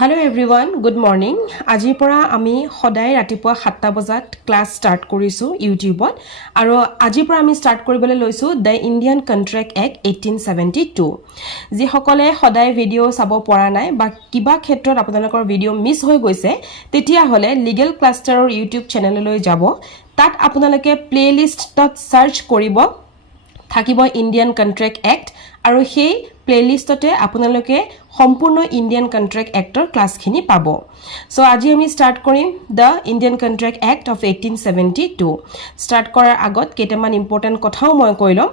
Hello everyone, good morning. Ajir pora ami hodai ratipua 7 bajat class start korisu YouTube ot aro ajir pora ami start koribole loisu The Indian Contract Act 1872. Ji hokole hodai video sabo pora nai ba kiba khetrot apunalokor video miss hoi goise tetia hole legal cluster or YouTube channel loi jabo tat apunaloke playlist dot search koribo থাকিব Indian contract act আৰু সেই প্লেলিষ্টতে আপোনালোকে সম্পূৰ্ণ Indian contract অ্যাক্টৰ ক্লাছখিনি পাব so আজি আমি start কৰিম the Indian contract act of 1872 start কৰাৰ আগত কেইটামান ইম্পৰ্টেন্ট কথাও মই কৈলম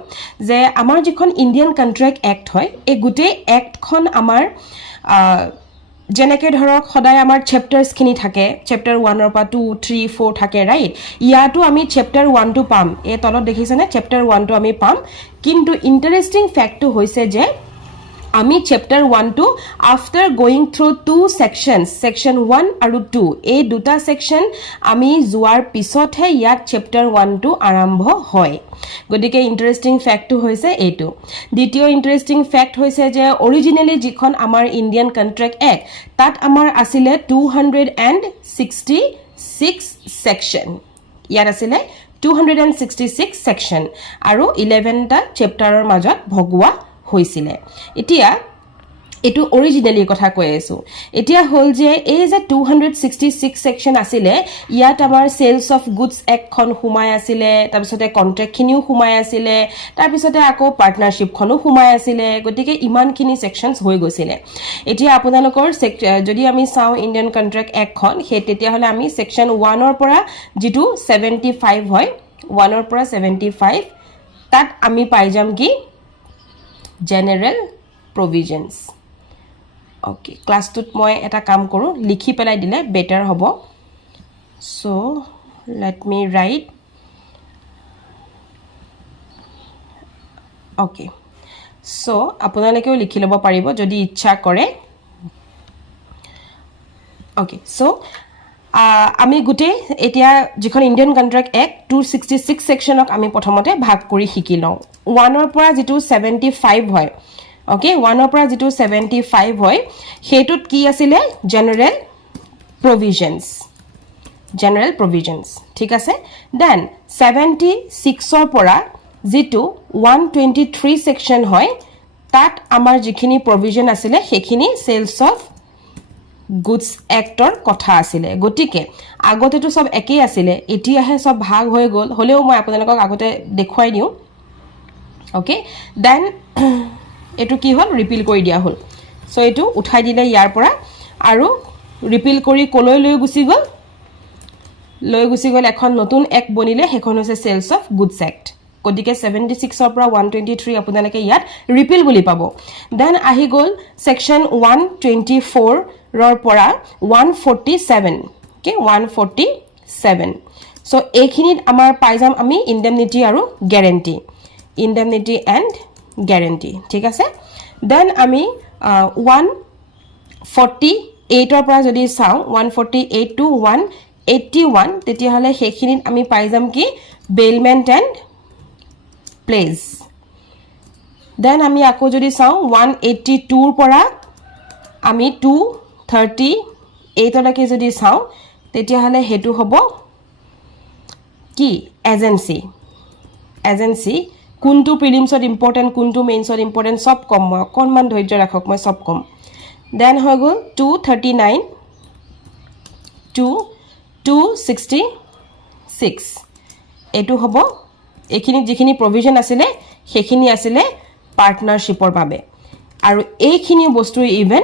যে আমাৰ যিখন ইন্ডিয়ান কন্ট্ৰাক্ট অ্যাক্ট হয় এই গুটেই অ্যাক্টখন আমাৰ যেনেকে ধৰক সদায় আমাৰ চ্যাপ্টাৰছ খিনি থাকে চ্যাপ্টাৰ 1 ৰ পৰা 2 3 4 থাকে ৰাইট ইয়াটো আমি চ্যাপ্টাৰ 1 টো পাম এই তলত দেখিছেনে চ্যাপ্টাৰ 1 টো আমি পাম কিন্তু ইন্টাৰেষ্টিং ফ্যাক্টটো হৈছে যে আমি চ্যাপ্টাৰ 1 টো after going through two sections section 1 আৰু 2 এই দুটা সেকশন আমি যোৱাৰ পিছতহে ইয়াত চ্যাপ্টাৰ 1 টো আৰম্ভ হয় গতিকে ইন্টাৰেষ্টিং ফ্যাক্টটো হৈছে এইটো দ্বিতীয় ইন্টাৰেষ্টিং ফ্যাক্ট হৈছে যে অৰিজিনালি যিখন আমাৰ ইন্ডিয়ান কন্ট্ৰাক্ট এক্ট তাত আমাৰ আছিল 266 সেকশন ইয়াত আছিল 266 সেকশন আৰু 11 টা চ্যাপ্টাৰৰ মাজত ভগোৱা হৈছিল এতিয়া এটো অৰিজিনালি কথা কৈ আছো এতিয়া হল যে এই যে 266 সেকশন আছিল ইয়াত আমাৰ সেলস অফ গুডস এক্ট খন হুমাই আছিল তাৰ পিছতে কন্ট্ৰাক্ট খিনিও হুমাই আছিল তাৰ পিছতে আকৌ পাৰ্টনাৰশ্বিপ খনো হুমাই আছিল গতিকে ইমানখিনি সেকশনস হৈ গৈছিল এতিয়া আপোনালোকৰ যদি আমি চাও ইন্ডিয়ান কন্ট্ৰাক্ট এক্ট খন হে তেতিয়া হলে আমি সেকশন 1 ৰ পৰা যেটো 75 হয় 1 ৰ পৰা 75 তাত আমি পাই যাম কি general provisions okay class tut moi eta kam koru likhi pelai dile better hobo so let me write okay so apunaleke likhi lobo paribo jodi ichha kore okay so আমি গুটে এতিয়া যিখন ইন্ডিয়ান কন্ট্রাক্ট এক্ট 266 সেকশনক আমি প্ৰথমতে ভাগ কৰি শিকি লওঁ 1 ৰ পৰা যেটো 75 হয় ওকে 1 ৰ পৰা যেটো 75 হয় হেতুত কি আছিল জেনাৰেল প্ৰভিজনস ঠিক আছে দেন 76 ৰ পৰা যেটো 123 সেকশন হয় তাত আমাৰ যিখিনি প্ৰভিজন আছিল হেখিনি সেলস অফ গুডস এক্টৰ কথা আছিল গটিকে আগতে তো সব একেই আছিল এতিয়াহে সব ভাগ হৈ গল হলেও মই আপোনালোকক আগতে দেখুৱাই দিও ওকে দেন এটো কি হল ৰিপিল কৰি দিয়া হল সো এটো উঠাই দিলে ইয়াৰ পৰা আৰু ৰিপিল কৰি কলৈ লৈ গুছি গল এখন নতুন এক বনিলে হেখন হৈছে সেলস অফ গুডস এক্ট গটিকে 76 ৰ পৰা 123 আপোনালোকে ইয়াত ৰিপিল বুলি পাব দেন আহি গল সেকশন 124 ৰৰ পৰা 147 okay 147 so এইখিনিত আমাৰ পাইজাম আমি ইনডেমনিটি আৰু গ্যাৰান্টি ইনডেমনিটি এন্ড গ্যাৰান্টি ঠিক আছে দেন আমি 148 ৰ পৰা যদি চাও 148 টু 181 তেতিয়া হলে হেখিনিত আমি পাইজাম কি বেলমেন্ট এন্ড প্লেজ দেন আমি আকৌ যদি চাও 182 ৰ পৰা আমি 238 লৈকে যদি চাও তেতিয়া হলে হেতু হ'ব কি এজেন্সি কোনটো প্ৰিলিমছত ইম্পৰ্টেন্ট কোনটো মেইনছত ইম্পৰ্টেন্ট সব কম মই অকনমান ধৈৰ্য ৰাখক মই সব কম দেন হৈ গল 239 to 266 এটো হ'ব এখিনি যিখিনি প্ৰভিজন আছিল হেখিনি আছিল পাৰ্টনাৰশ্বিপৰ বাবে আৰু এইখিনি বস্তু ইভেন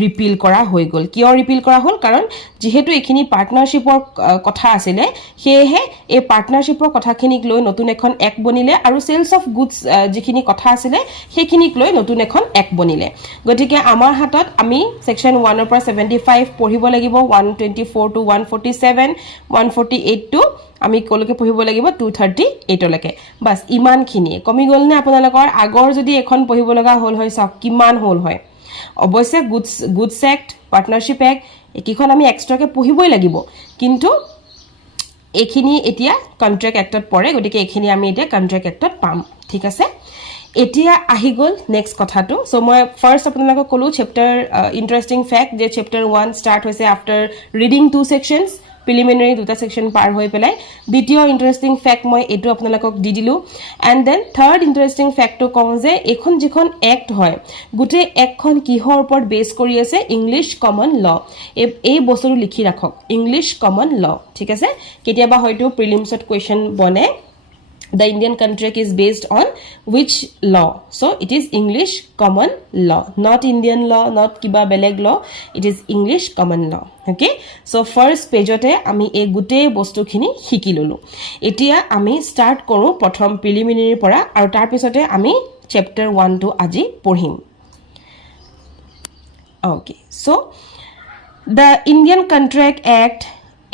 ৰিপিল কৰা হৈ গল কিয় ৰিপিল কৰা হল কাৰণ যেহেতু এখিনি পাৰ্টনাৰশ্বিপৰ কথা আছিল হেহে এই পাৰ্টনাৰশ্বিপৰ কথাখিনিক লৈ নতুন এখন এক বনিলে আৰু সেলস অফ গুডস যিখিনি কথা আছিল হেখিনিক লৈ নতুন এখন এক বনিলে গতিকে আমাৰ হাতত আমি সেকশন 1 ৰ পৰা 75 পঢ়িব লাগিব 124 টু 147 148 টু আমি কলকে পঢ়িব লাগিব 238 লৈকে বাস ইমানখিনি কমি গল নে আপোনালোকৰ আগৰ যদি এখন পঢ়িব লগা হল হয় সব কিমান হল হয় অবশ্যে গুডস এক্ট পাৰ্টনাৰশ্বিপ এক্ট একিখন আমি এক্সট্ৰাকে পঢ়িবই লাগিব কিন্তু এখিনি এতিয়া কন্ট্ৰাক্ট এক্টত পৰে গতিকে এখিনি আমি এতিয়া কন্ট্ৰাক্ট এক্টত পাম ঠিক আছে এতিয়া আহি গল নেক্সট কথাটো সো মই ফার্স্ট আপোনালোকক কলো চ্যাপ্টাৰ ইন্টাৰেষ্টিং ফ্যাক্ট যে চ্যাপ্টাৰ 1 স্টাৰ্ট হৈছে after reading two sections preliminary দুটা সেকশন পাৰ হৈ পেলাই দ্বিতীয় ইন্টাৰেষ্টিং ফ্যাক্ট মই এটো আপোনালোকক দি দিলো এন্ড দেন থাৰ্ড ইন্টাৰেষ্টিং ফ্যাক্টটো কওঁ যে এখন যিখন এক্ট হয় গুটে একখন কিহৰ ওপৰত বেস কৰি আছে ইংলিশ কমন ল এই বস্তুটো লিখি ৰাখক ইংলিশ কমন ল ঠিক আছে কেতিয়াবা হয়তো প্ৰিলিমছত কোৱেশ্চন বনে The Indian contract is based on which law? So it is English common law, not Indian law, not kiba beleg law. It is English common law. Okay. So first page ote ami e gute bostu khini hiki lolu. Etia ami start koru prothom preliminary pora aru tar pisote ami chapter 1 to aji porhim. Okay. So the Indian Contract Act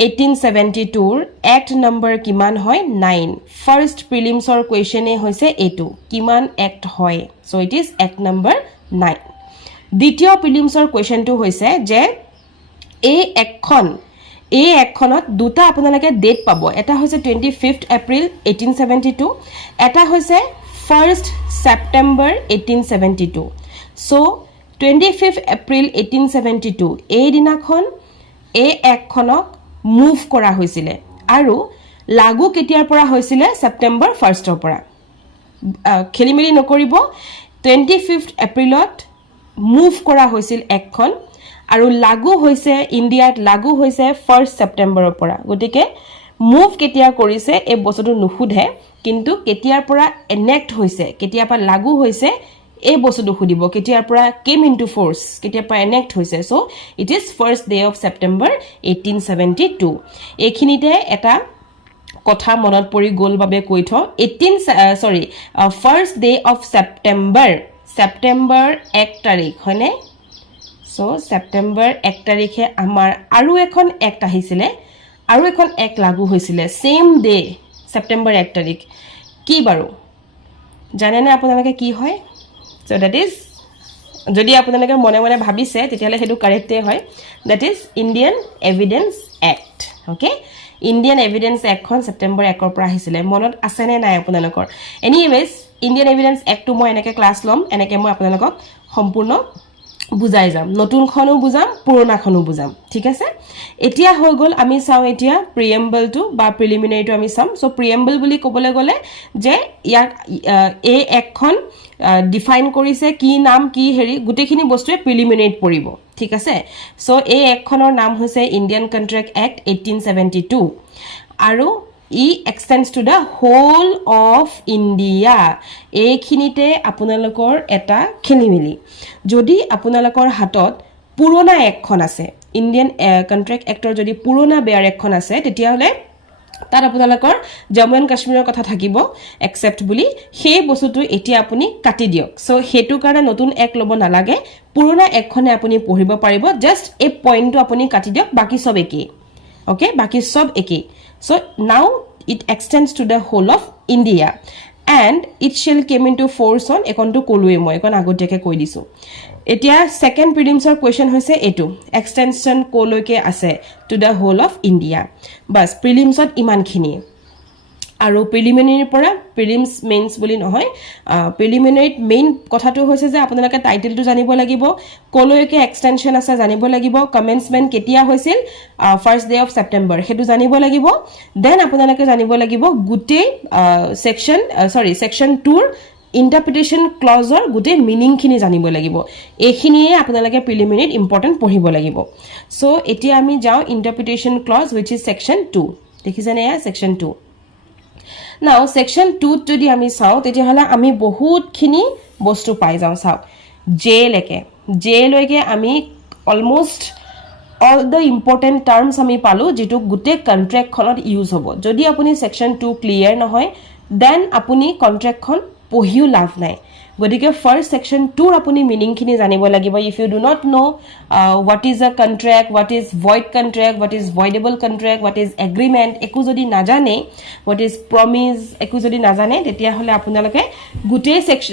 1872 act number kiman hoy 9 first prelims or question e hoise etu kiman act hoy so it is act number 9 দ্বিতীয় prelims or question to hoise je এই একখনত দুটা আপোনালোকে date পাব এটা হৈছে 25th April 1872 এটা হৈছে 1st September 1872 so 25th April 1872 এই দিনাখন এই একখনক মুভ কৰা হৈছিল আৰু লাগু কেতিয়াৰ পৰা হৈছিল সেপ্টেম্বৰ 1st ৰ পৰা খেলিমেলি নকৰিব 25th এপ্ৰিলত মুভ কৰা হৈছিল একখন আৰু লাগু হৈছে ইন্ডিয়াত লাগু হৈছে 1st সেপ্টেম্বৰৰ পৰা গতিকে মুভ কেতিয়া কৰিছে এই বস্তুটো নুখুধে কিন্তু কেতিয়াৰ পৰা এনেক্ট হৈছে কেতিয়াৰ পৰা লাগু হৈছে এই বস্তুটো খুদিব কেতিয়াৰ পৰা কেম ইনটু ফোৰ্স কেতিয়াৰ পৰা এনেক্ট হৈছে so it is first day of September 1872 এইখিনিতে এটা কথা মনত পৰি গল বাবে কৈ থ ফাৰ্স্ট ডে অফ সেপ্টেম্বৰ 1 তাৰিখ হয়নে সো সেপ্টেম্বৰ 1 তাৰিখে আমাৰ আৰু এখন এক্ট আহিছিল আৰু এখন এক লাগু হৈছিল সেম ডে সেপ্টেম্বৰ 1 তাৰিখ কি বাৰু জানেনে আপোনালোকে কি হয় so that is যদি আপোনালোকে মনে মনে ভাবিছে তেতিয়ালে হেতু কাৰেক্টে হয় that is Indian Evidence Act okay Indian Evidence Act খন সেপ্টেম্বৰ 1 ৰ পৰা আহিছিল মনত আছে নে নাই আপোনালোকৰ এনিৱেজ Indian Evidence Act টো মই এনেকে ক্লাস লম এনেকে মই আপোনালোকক সম্পূৰ্ণ বুজাই যাম নতুনখনো বুজাম পুৰণাখনো বুজাম ঠিক আছে এতিয়া হৈ গল আমি চাও এতিয়া প্ৰিএম্বল টু বা প্ৰিলিমিনাৰী টু আমি চাম সো প্ৰিএম্বল বুলি ক'বলৈ গলে যে ইয়াক এই একখন ডিফাইন কৰিছে কি নাম কি হেৰি গুটেখিনি বস্তুৱে প্ৰিলিমিনাৰীত পৰিব ঠিক আছে সো এই একখনৰ নাম হৈছে ইণ্ডিয়ান কন্ট্ৰাক্ট এক্ট 1872 আৰু ই extends to the whole of India এইখিনিতে আপোনালোকৰ এটা খেলিমেলি যদি আপোনালোকৰ হাতত পুৰণা একখন আছে ইণ্ডিয়ান কন্ট্ৰাক্ট এক্টৰ যদি পুৰণা বেয়াৰ একখন আছে তেতিয়া হলে তাৰ আপোনালোকৰ জম্মু এণ্ড কাশ্মীৰৰ কথা থাকিব একসেপ্ট বুলি সেই বস্তুটো এতিয়া আপুনি কাটি দিয়ক সো হেতু কাৰণে নতুন এক লব নালাগে পুৰণা একখনে আপুনি পঢ়িব পাৰিব জাস্ট এই পইণ্টটো আপুনি কাটি দিয়ক বাকি সব একেই ওকে বাকি সব একেই so now it extends to the whole of India and it shall came into force on ekonto koluwe moi ekon agoteke koi disu etia second prelims or question hoise etu extension koloke ase to the whole of India bas prelims ot iman khini আৰু preliminary পৰা prelims mains বুলি নহয় প্ৰিলিমিনাৰীত main কথাটো হৈছে যে আপোনালোকে টাইটেলটো জানিব লাগিব কলৈকে এক্সটেনশন আছে জানিব লাগিব কমেন্সমেন্ট কেতিয়া হৈছিল ফার্স্ট ডে অফ সেপ্টেম্বৰ হেতু জানিব লাগিব দেন আপোনালোকে জানিব লাগিব গুটে সেকশন 2 ৰ ইন্টাৰপ্ৰিটেশন ক্লজৰ গুটে মিনিং খিনি জানিব লাগিব এইখিনিয়ে আপোনালোকে প্ৰিলিমিনাৰীত ইম্পৰ্টেন্ট পঢ়িব লাগিব সো এতিয়া আমি যাও ইন্টাৰপ্ৰিটেশন ক্লজ which is section 2 দেখিছেনে section 2 Now section 2 যদি আমি চাও তেতিয়া হলা আমি বহুত খিনি বস্তু পাই যাও চাও জেলৈকে আমি almost all the important terms আমি পালো যেটো গুটে কন্ট্ৰাক্ট খনত ইউজ হ'ব যদি আপুনি section 2 ক্লিয়াৰ নহয় দেন আপুনি কন্ট্ৰাক্ট খন পঢ়িও লাভ নাই গদিকে ফাৰ্স্ট সেকশন 2 ৰ আপুনি মিনিং খিনি জানিব লাগিব if you do not know what is a contract what is void contract what is voidable contract what is agreement একো যদি নাজানে what is promise একো যদি নাজানে তেতিয়া হলে আপোনালোকে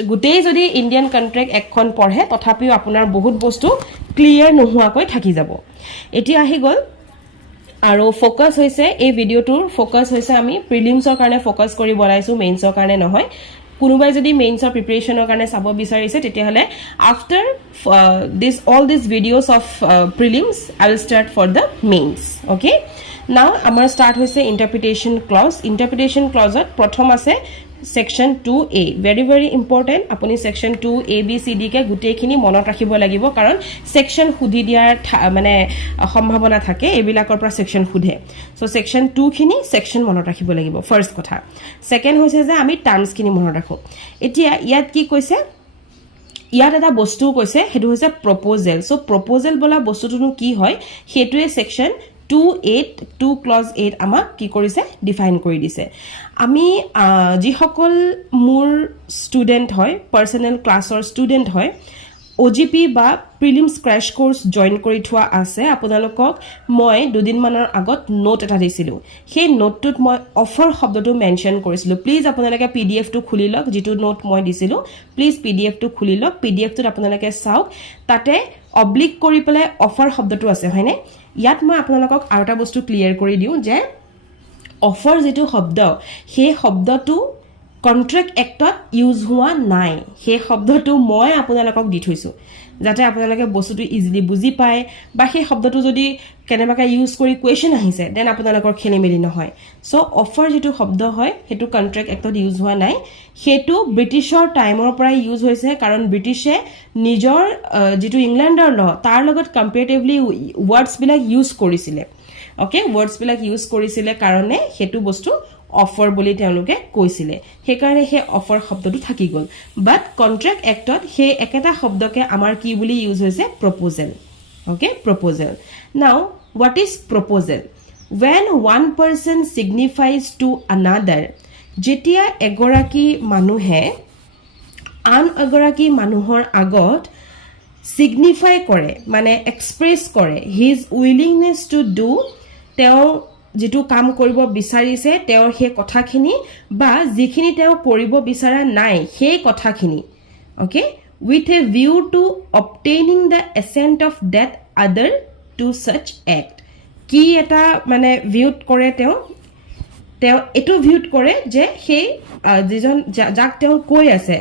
গুটেই যদি ইন্ডিয়ান কন্ট্ৰাক্ট এখন পঢ়ে তথাপিও আপোনাৰ বহুত বস্তু ক্লিয়াৰ নোহোৱাকৈ থাকি যাব এতিয়া আহি গল আৰু ফোকাস হৈছে এই ভিডিওটোৰ ফোকাস হৈছে আমি প্ৰিলিমছৰ কাৰণে ফোকাস কৰি বনাইছো মেইনছৰ কাৰণে নহয় কোনোবাই যদি মেইনছৰ প্ৰিপাৰেচনৰ কাৰণে চাব বিচাৰিছে তেতিয়াহ'লে after all these videos of prelims I will start for the mains. Okay, now আমাৰ start হৈছে interpretation clause. Interpretation clause ত প্ৰথম আছে section 2a, very important. আপুনি section 2a b c d কে গুটেইখিনি মনত ৰাখিব লাগিব কাৰণ section খুদি দিয়াৰ মানে সম্ভাৱনা থাকে এইবিলাকৰ পৰা section খুদে so section 2 খিনি section মনত ৰাখিব লাগিব first কথা second হৈছে যে আমি terms খিনি মনত ৰাখো এতিয়া ইয়াত কি কৈছে ইয়াত এটা বস্তু কৈছে হেতু হৈছে proposal so proposal বলা বস্তুটো কি হয় হেতুৱে section 2 clause 8 আমাক কি কৰিছে ডিফাইন কৰি দিছে আমি যি সকল মোৰ ষ্টুডেন্ট হয় পাৰ্সোনাল ক্লাছৰ ষ্টুডেন্ট হয় OGP বা প্ৰিলিমছ ক্ৰ্যাশ কোৰ্স জয়েন কৰি থোৱা আছে আপোনালোকক মই দুদিন মানৰ আগত নোট এটা দিছিলো সেই নোটটোত মই অফাৰ শব্দটো মেনশন কৰিছিলো প্লিজ আপোনালোকে PDF টো খুলি লওক যেটো নোট মই দিছিলো প্লিজ PDF টো খুলি লওক PDF টোত আপোনালোকে চাওক তাতে অবলিক কৰি পেলাই অফাৰ শব্দটো আছে হয়নে ইয়াত মই আপোনালোকক আৰু এটা বস্তু ক্লিয়াৰ কৰি দিও যে অফাৰ যেটো শব্দ সেই শব্দটো কন্ট্ৰাক্ট এক্টত ইউজ হোৱা নাই সেই শব্দটো মই আপোনালোকক দি থৈছো যাতে আপোনালোকে বস্তুটো ইজিলি বুজি পায় বা সেই শব্দটো যদি কেনেবাকা ইউজ কৰি কোৱেশ্চন আহিছে দেন আপোনালোকৰ খেলিমেলি নহয় সো অফাৰ যেটো শব্দ হয় হেতু কন্ট্ৰাক্ট এক্টত ইউজ হোৱা নাই হেতু ব্ৰিটিছৰ টাইমৰ পৰা ইউজ হৈছে কাৰণ ব্ৰিটিছে নিজৰ যেটো ইংল্যান্ডৰ ল তাৰ লগত কম্পাৰেটিভলি ওয়াৰ্ডছ বিলাক ইউজ কৰিছিলে ওকে ওয়াৰ্ডছ বিলাক ইউজ কৰিছিলে কাৰণে হেতু বস্তু অফাৰ বুলি তেওঁলোকে কৈছিলে সেই কাৰণে হে অফাৰ শব্দটো থাকি গল বাট কন্ট্ৰাক্ট এক্টত হে একেটা শব্দকে আমাৰ কি বুলি ইউজ হৈছে প্ৰপোজাল okay proposal now what is proposal when one person signifies to another jetia egoraki manuhe an egoraki manuhor agot signify kore mane express kore his willingness to do teo যেটো কাম কৰিব বিচাৰিছে তেওঁৰ হে কথাখিনি বা যিখিনি তেওঁ কৰিব বিচাৰা নাই হে কথাখিনি okay with a view to obtaining the assent of that other to such act কি এটা মানে ভিউট কৰে তেওঁ এটো ভিউট কৰে যে হে যিজন যাক তেওঁ কৈ আছে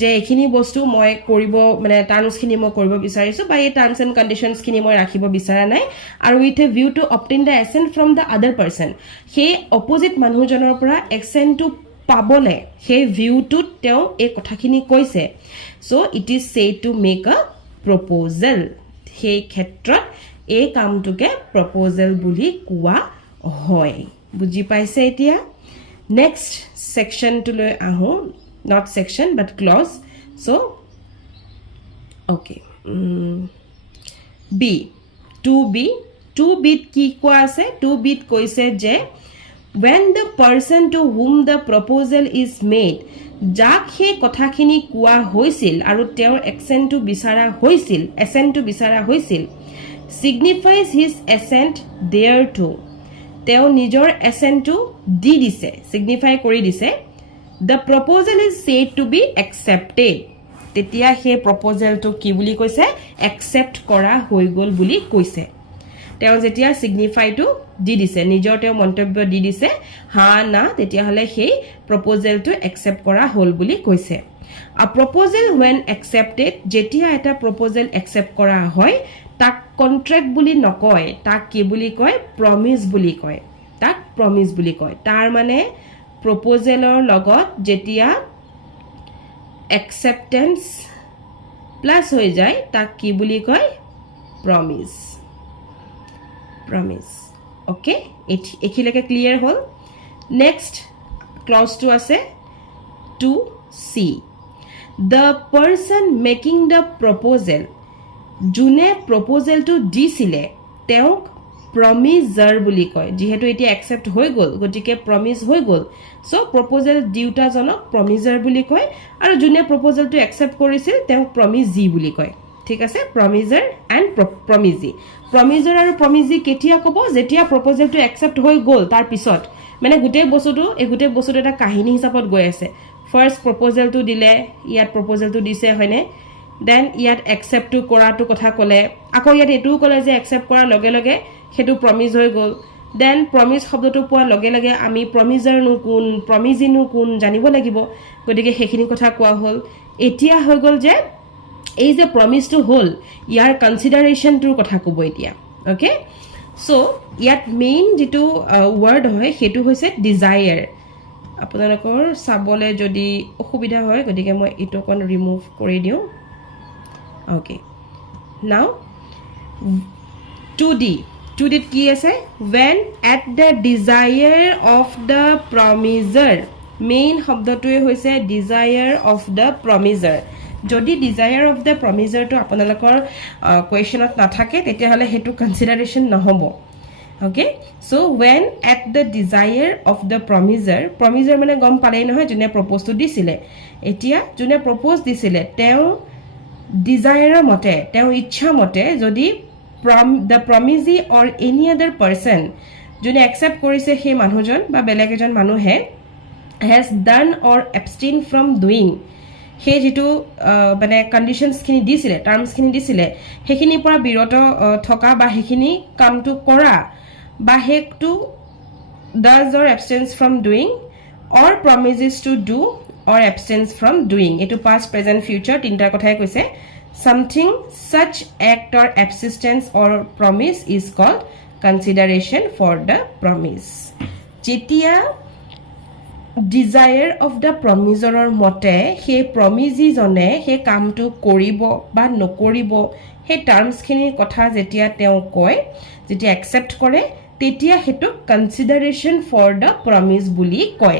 যে এখিনি বস্তু মই কৰিব মানে টাৰ্মছ খিনি মই কৰিব বিচাৰিছো বা এই টাৰ্মছ এণ্ড কন্ডিশনছ খিনি মই ৰাখিব বিচাৰা নাই আৰু with a view to obtain the assent from the other person হে অপোজিট মানুহজনৰ পৰা এসেন্টটো পাবলে হে ভিউটো তেওঁ এই কথাখিনি কৈছে so it is said to make a proposal হে ক্ষেত্ৰত এই কামটোকে প্ৰপোজাল বুলি কোৱা হয় বুজি পাইছে এতিয়া নেক্সট সেকশন টু লৈ আহো not section but clause so okay b 2b ki ko ase 2b koise je when the person to whom the proposal is made jak he kotha khini kuwa hoisil aru teor accent to bisara hoisil signifies his assent thereto teo nijor assent to di dise signify kori dise the proposal is said to be accepted tetia he proposal to ki buli koise accept kora hoi gol buli koise teo jetia signify to di dise nijor teo montobyo di dise ha na tetia hole he proposal to accept kora hol buli koise a proposal when accepted jetia eta proposal accept kora hoy tak contract buli nokoy tak ki buli koy promise buli koy tak promise buli koy tar mane proposalor logot jetia acceptance plus hoy jay tak ki buli koy promise okay ekhileke clear hol next clause to ase 2c the person making the proposal june proposal to disile teok promiser বুলি কয় যেহেতু এটি accept হৈ গল গটিকে promise হৈ গল so proposal দিউটা জনক promiser বুলি কয় আৰু যোনে proposal টো accept কৰিছিল তেও promisee বুলি কয় ঠিক আছে promiser and promisee promiser আৰু promisee কেতিয়া কব যেতিয়া proposal টো accept হৈ গল তাৰ পিছত মানে গুটে বস্তুটো এটা কাহিনী হিচাপত গৈ আছে ফাৰ্স্ট proposal টো দিলে ইয়াত proposal টো দিছে হয়নে দেন ইয়াত accept to কৰাটো কথা কলে আকৌ ইয়াত এটো কলে যে accept কৰাৰ লগে লগে হেতু promise হৈ গল দেন প্ৰমিজ শব্দটো পোৱাৰ লগে লগে আমি প্ৰমিজাৰনো কোন প্ৰমিজিনো কোন জানিব লাগিব গতিকে সেইখিনি কথা কোৱা হ'ল এতিয়া হৈ গ'ল যে এই যে প্ৰমিজটো হ'ল ইয়াৰ কনসিডাৰেশনটোৰ কথা ক'ব এতিয়া ওকে সো ইয়াত মেইন যেটো ওয়াৰ্ড হয় সেটো হৈছে ডিজায়াৰ আপোনালোকৰ চাবলে যদি অসুবিধা হয় গতিকে মই ইটো কোন ৰিমুভ কৰি দিও ওকে নাও 2D কি আছে when at the desire of the promiser main শব্দটোৱে হৈছে desire of the promiser যদি desire of the promiser to আপোনালোকৰ কোৱেশ্চনত নাথাকে তেতিয়া হলে হেতু কনসিডাৰেশন নহব okay so when at the desire of the promiser মানে গম পালেই নহয় জনে প্ৰপ'জ টু দিছিলে এতিয়া জনে প্ৰপ'জ দিছিলে তেও desire মতে তেও ইচ্ছা মতে যদি the promisee or any other person jone accept korise he manujon ba beleg ejon manuhe has done or abstain from doing he jitu bane conditions khini disile terms khini disile hekhini pora biroto thoka ba hekhini kam to kora ba hek to does or abstains from doing or promises to do or abstains from doing etu past present future tinta kothai koise something such act or absistence or promise is called consideration for the promise jetia desire of the promiser or mote he promisee jone he kam to koribo ba nokoribo he terms khini kotha jetia teu koy jetia accept kore tetia hetu consideration for the promise buli koy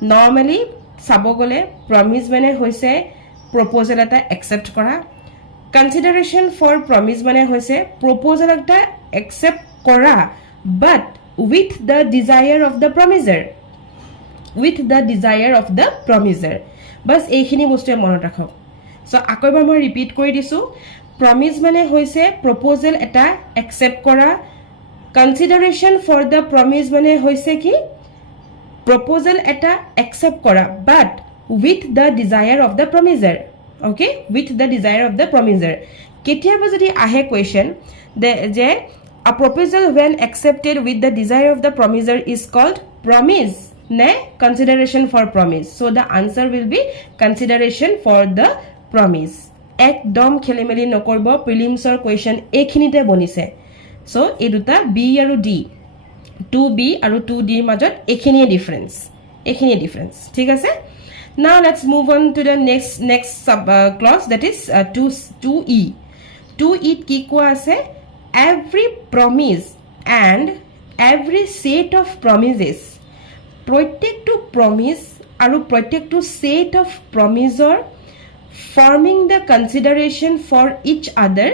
normally sabogole promise mane hoise proposal eta accept kora consideration for promise mane hoise proposal eta accept kora but with the desire of the promiser bas ekhini bostu monot rakhok so akoibar moi repeat kori disu promise mane hoise proposal eta accept kora consideration for the promise mane hoise ki proposal eta accept kora but with the desire of the promiser okay with the desire of the promiser ketia ba jodi ahe question je a proposal when accepted with the desire of the promiser is called promise ne consideration for promise so the answer will be consideration for the promise ekdom khelemeli nokorbo prelims or question ekhinite bonise so e duta b aru d 2b aru 2d majot ekhini difference thik ase now let's move on to the next sub clause that is 2e 2e ki ko ase every promise and every set of promises protektu promise aru protektu set of promisor forming the consideration for each other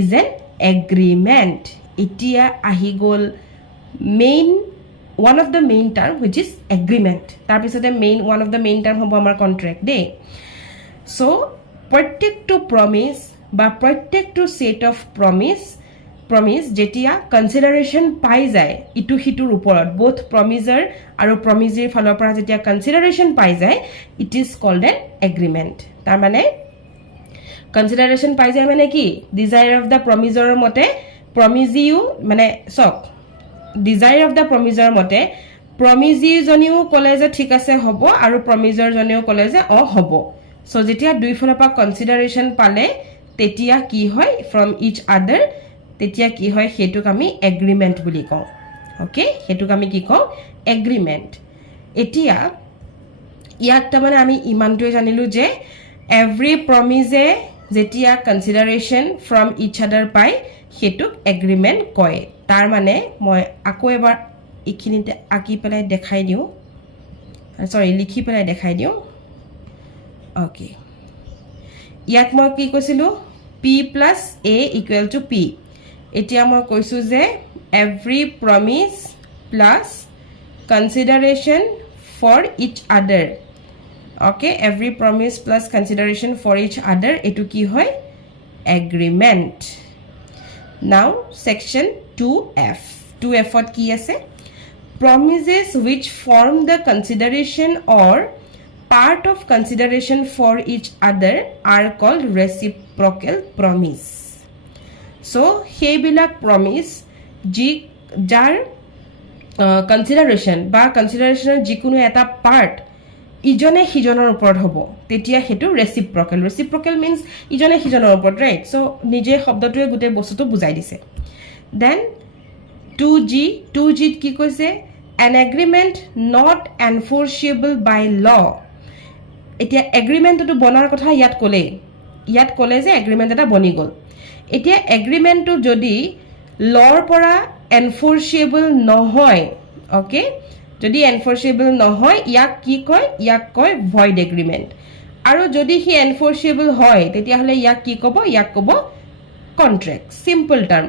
is an agreement itia ahigol main one of the main term which is agreement tar pisote main one of the main term hobo amar contract de so protektu promise ba protektu set of promise jetia consideration pai jay itu hitur uporot both promiser aru promisee phalor pora jetia consideration pai jay it is called an agreement tar mane consideration pai jay mane ki desire of the promiser mote promisee mane sok desire of the promiser mote promisee joniu kole je thik ase hobo aru promiser joniu kole je o hobo so jetia dui phalor pa consideration pale tetia ki hoy from each other tetia ki hoy hetuk ami agreement buli kau okay hetuk ami ki kau agreement etia yak ta mane ami iman to janilu je every promise jetia consideration from each other pai hetuk agreement koy tar mane moi ako ebar ikhinite aki pelai dekhai diu sorry likhi pelai dekhai diu okay yak moi ki kosilu p plus a equal to p etia moi koisu je every promise plus consideration for each other okay every promise plus consideration for each other etu ki hoy agreement now section 2f what ki ase promises which form the consideration or part of consideration for each other are called reciprocal promise so hebilak promise jar consideration বা কনসিডাৰেশনৰ যিকোনো এটা part ইজনে সিজনৰ ওপৰত হ'ব তেতিয়া হেতু ৰেচিপ্ৰকেল means ইজনে সিজনৰ ওপৰত ৰাইট সো নিজে শব্দটোৱে গোটে বস্তুটো বুজাই দিছে দেন 2G কি কৈছে an agreement not enforceable by law এতিয়া এগ্ৰিমেন্টটো বনাৰ কথা ইয়াত ক'লে যে এগ্ৰিমেন্ট এটা বনি গল এতিয়া এগ্ৰিমেন্টটো যদি লৰ পৰা এনফোৰ্সেবল নহয় ওকে যদি এনফোৰ্সেবল নহয় ইয়াক কয় ভয়েড এগ্ৰিমেন্ট আৰু যদি হি এনফোৰ্সেবল হয় তেতিয়া হলে ইয়াক ক'ব contract simple term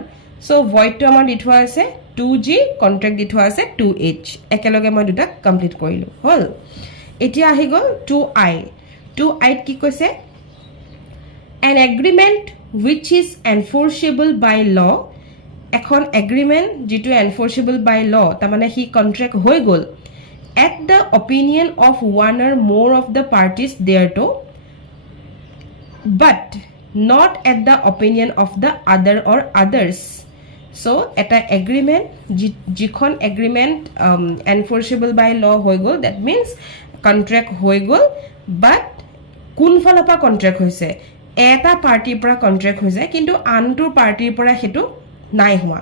so void টো আমাৰ দি থোৱা আছে 2G কন্ট্ৰাক্ট দি থোৱা আছে 2H একেলগে মই দুটা কমপ্লিট কৰিলো হল এতিয়া আহি গল 2I কি কৈছে an agreement which is enforceable by law এখন এগ্ৰিমেন্ট যেটো এনফোৰ্সেবল বাই ল তা মানে হি কন্ট্ৰাক্ট হৈ গল at the opinion of one or more of the parties thereto but not at the opinion of the other or others so eta agreement jikhon agreement enforceable by law হৈ গল that means contract হৈ গল but কোন ফালৰ পৰা contract হৈছে এটা পাৰ্টিৰ পৰা contract হৈছে কিন্তু আনটোৰ পাৰ্টিৰ পৰা হেতু নাই হোৱা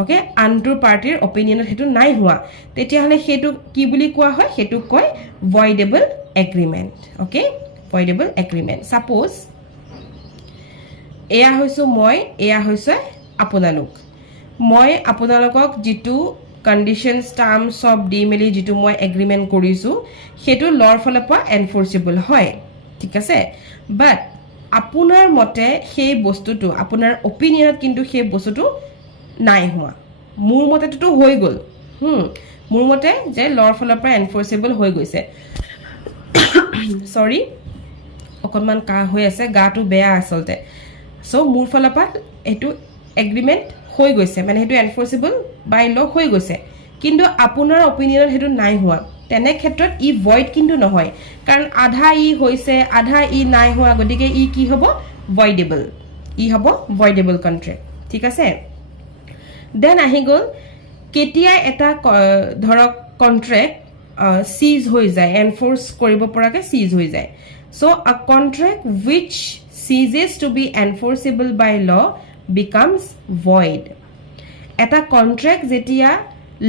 ওকে আনটোৰ পাৰ্টিৰ অপিনিয়নত হেতু নাই হোৱা তেতিয়া হলে হেতু কি বুলি কোৱা হয় হেতু কয় ভয়েডেবল এগ্ৰিমেন্ট ওকে ভয়েডেবল এগ্ৰিমেন্ট সাপোজ এয়া হৈছো মই এয়া হৈছে আপোনালোক মই আপোনালোকক যেটো কন্ডিশনস টার্মস অফ দি মেলি যেটো মই এগ্ৰিমেন্ট কৰিছো হেতু লৰ ফালৰ পৰা এনফোৰ্সেবল হয় ঠিক আছে বাট আপোনাৰ মতে সেই বস্তুটো আপোনাৰ অপিনিয়নত কিন্তু সেই বস্তুটো নাই হোৱা মোৰ মতেটো হৈ গল মোৰ মতে যে লৰ ফালৰ পৰা এনফোৰ্সেবল হৈ গৈছে সৰি অকমান কা হৈ আছে গাটো বেয়া আসলতে সো মোৰ ফালৰ পৰা এটো এগ্ৰিমেন্ট হৈ গৈছে মানে হেতু এনফোৰ্সেবল বাই ল হৈ গৈছে কিন্তু আপোনাৰ অপিনিয়নত হেতু নাই হোৱা তেনে ক্ষেত্ৰত ই ভয়েড কিন্তু নহয় কাৰণ আধা ই হৈছে আধা ই নাই হোৱা গতিকে ই কি হ'ব ভয়েডেবল কন্ট্ৰাক্ট ঠিক আছে দেন আহি গল কেতিয়া এটা ধৰক কন্ট্ৰাক্ট সিজ হৈ যায় এনফোৰ্স কৰিব পৰাকে সিজ হৈ যায় সো আ contract which ceases to be enforceable by law becomes void এটা কন্ট্ৰাক্ট যেতিয়া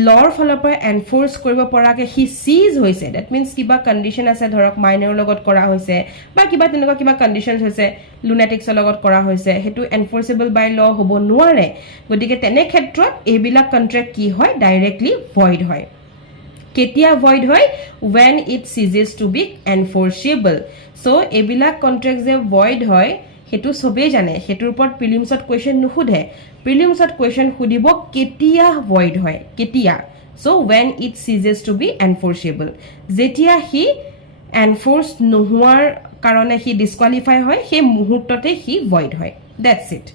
লৰ ফালৰ পৰা এনফোৰ্স কৰিব পৰাকে হি সিজ হৈছে দ্যাট মিন্স কিবা কন্ডিশন আছে ধৰক মাইনৰ লগত কৰা হৈছে বা কিবা তেনেকুৱা কিবা কন্ডিশনস হৈছে লুনাটিক্সৰ লগত কৰা হৈছে হেতু এনফোৰ্সেবল বাই ল হ'ব নোৱাৰে গতিকে তেনে ক্ষেত্ৰত এবিলা কন্ট্ৰাক্ট কি হয় ডাইৰেক্টলি ভয়েড হয় কেতিয়া ভয়েড হয় when it ceases to be enforceable so এবিলা কন্ট্ৰাক্ট যে ভয়েড হয় হেতু সবে জানে হেতুৰ ওপৰত প্ৰিলিমছত কোৱেশ্চন নুখুধে প্ৰিলিমছত কোৱেশ্চন খুদিব কেতিয়া ভয়েড হয় কেতিয়া so when it ceases to be enforceable যেতিয়া হি এনফোৰ্স নোহোৱাৰ কাৰণে হি ডিসকোয়ালিফাই হয় সেই মুহূৰ্ততে হি ভয়েড হয় দ্যাটস ইট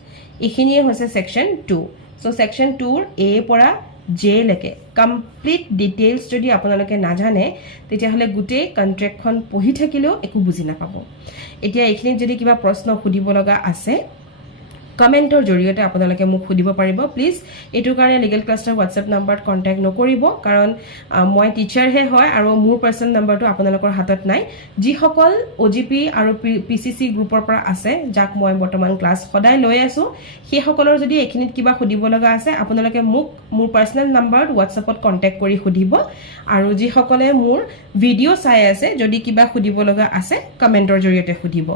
এখিনিয়ে হৈছে সেকশন 2 সো সেকশন 2 ৰ এ পৰা জে লৈকে কমপ্লিট ডিটেইলস যদি আপোনালোকে নাজানে তেতিয়া হলে গুটে কন্ট্ৰাক্টখন পঢ়ি থাকিলেও একো বুজি নাপাব এতিয়া এখিনি যদি কিবা প্ৰশ্ন খুদিব লগা আছে কমেন্টৰ জৰিয়তে আপোনালোকে মোক খুদিব পাৰিব প্লিজ এটো কাৰণে লিগেল ক্লাছৰ WhatsApp নম্বৰত কন্টাক্ট নকৰিব কাৰণ মই টিচাৰ হে হয় আৰু মোৰ পাৰ্সোনাল নম্বৰটো আপোনালোকৰ হাতত নাই যি সকল OGP আৰু PCC গ্ৰুপৰ পৰা আছে যাক মই বৰ্তমান ক্লাছ সদায় লৈ আছো সেই সকলৰ যদি এখিনিত কিবা খুদিব লগা আছে আপোনালোকে মোক মোৰ পাৰ্সোনাল নম্বৰত WhatsAppত কন্টাক্ট কৰি খুদিব আৰু যি সকলে মোৰ ভিডিও চাই আছে যদি কিবা খুদিব লগা আছে কমেন্টৰ জৰিয়তে খুদিব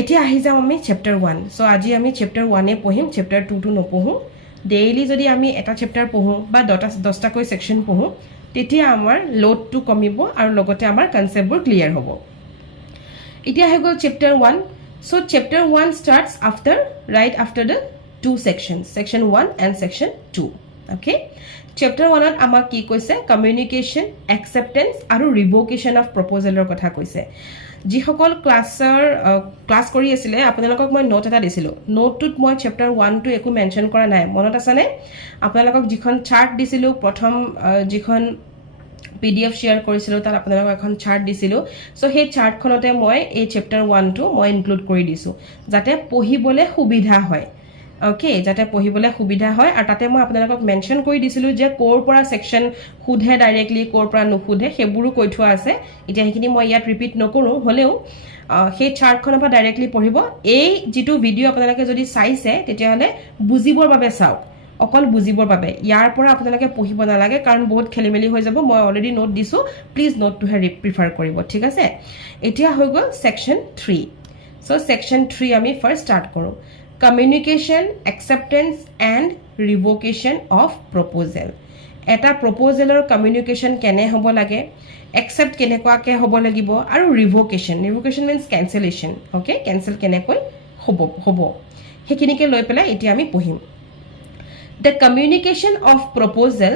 এতিয়া আহি যাম আমি চ্যাপ্টাৰ 1 সো আজি আমি চ্যাপ্টাৰ 1 এ পঢ়িম চ্যাপ্টাৰ 2 টো নপঢ়ো ডেইলি যদি আমি এটা চ্যাপ্টাৰ পঢ়ো বা 10টা কৈ সেকশন পঢ়ো তেতিয়া আমাৰ লোডটো কমিব আৰু লগতে আমাৰ কনসেপ্টবোৰ ক্লিয়াৰ হ'ব এতিয়া হৈ গল chapter 1 so chapter 1 starts right after the two sections section 1 and section 2 okay chapter 1 ত আমাক কি কৈছে কমিউনিকেশন অ্যাকসেপ্টেন্স আৰু ৰিভোকেশন অফ প্ৰপোজালৰ কথা কৈছে যি সকল ক্লাছ কৰি আছিল আপোনালোকক মই নোট এটা দিছিলো নোটটোত মই চ্যাপ্টাৰ 1 টো একো মেনশন কৰা নাই মনত আছে নে আপোনালোকক যিখন চাৰ্ট দিছিলো প্ৰথম যিখন PDF শেয়াৰ কৰিছিলো তাৰ আপোনালোকক এখন চাৰ্ট দিছিলো সো সেই চাৰ্টখনতে মই এই চ্যাপ্টাৰ 1 টো মই ইনক্লুড কৰি দিছো যাতে পঢ়িবলে সুবিধা হয় ওকে যাতে পঢ়িবলৈ সুবিধা হয় আৰু তাতে মই আপোনালোকক মেনশন কৰি দিছিলো যে কোৰ পৰা সেকশন খুধে ডাইৰেক্টলি কোৰ পৰা নুখুধে সেইবোৰো কৈ থোৱা আছে এতিয়া সেইখিনি মই ইয়াত ৰিপিট নকৰো হলেও সেই চাৰ্টখনৰ পৰা ডাইৰেক্টলি পঢ়িব এই যেটো ভিডিও আপোনালোকে যদি চাইছে তেতিয়া হলে বুজিবৰ বাবে চাওক অকল বুজিবৰ বাবে ইয়াৰ পৰা আপোনালোকে পঢ়িব নালাগে কাৰণ বহুত খেলিমেলি হৈ যাব মই অলৰেডি নোট দিছো প্লিজ নোট টু হে প্ৰিফাৰ কৰিব ঠিক আছে এতিয়া হৈ গল সেকশন 3 সো সেকশন 3 আমি ফাৰ্স্ট স্টাৰ্ট কৰো কমিউনিকেশন একসেপ্টেন্স এন্ড ৰিভোকেশন অফ প্ৰপ'জেল এটা প্ৰপ'জেলৰ কমিউনিকেশন কেনে হ'ব লাগে একসেপ্ট কেনেকুৱাকে হ'ব লাগিব আৰু ৰিভোকেশন মিন্স কেনসেলেশন ওকে কেনসেল কেনেকৈ হ'ব হেকিনিকে লৈ পেলাই এতিয়া আমি পঢ়িম The communication of proposal,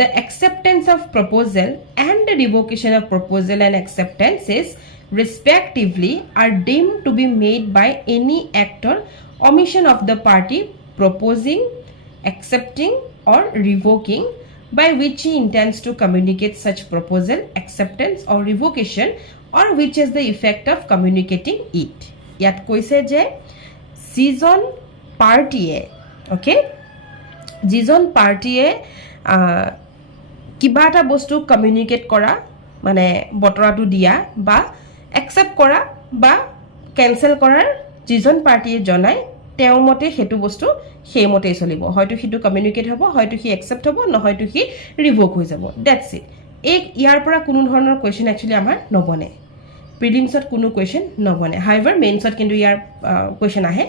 the acceptance of proposal and the revocation of proposal and acceptances respectively are deemed to be made by any act or omission of the party proposing, accepting or revoking by which he intends to communicate such proposal, acceptance or revocation or which is the effect of communicating it. Yat koise je season পাৰ্টিয়ে okay যিজন পাৰ্টিয়ে কিবা এটা বস্তু communicate কৰা মানে বটৰাটো দিয়া বা একসেপ্ট কৰা বা কেনসেল কৰাৰ যিজন পাৰ্টিয়ে জনাই তেওঁৰ মতে হেতু বস্তু সেই মতে চলিব হয়তো হিটো কমিউনিকেট হ'ব হয়তো হি একসেপ্ট হ'ব নহয়তো হি ৰিভোক হৈ যাব দ্যাটস ইট এক ইয়াৰ পৰা কোনো ধৰণৰ কোৱেশ্চন একচুয়ালি আমাৰ নবনে প্ৰিলিমছত কোনো কোৱেশ্চন নবনে হাইভাৰ মেইনছত কিন্তু ইয়াৰ কোৱেশ্চন আহে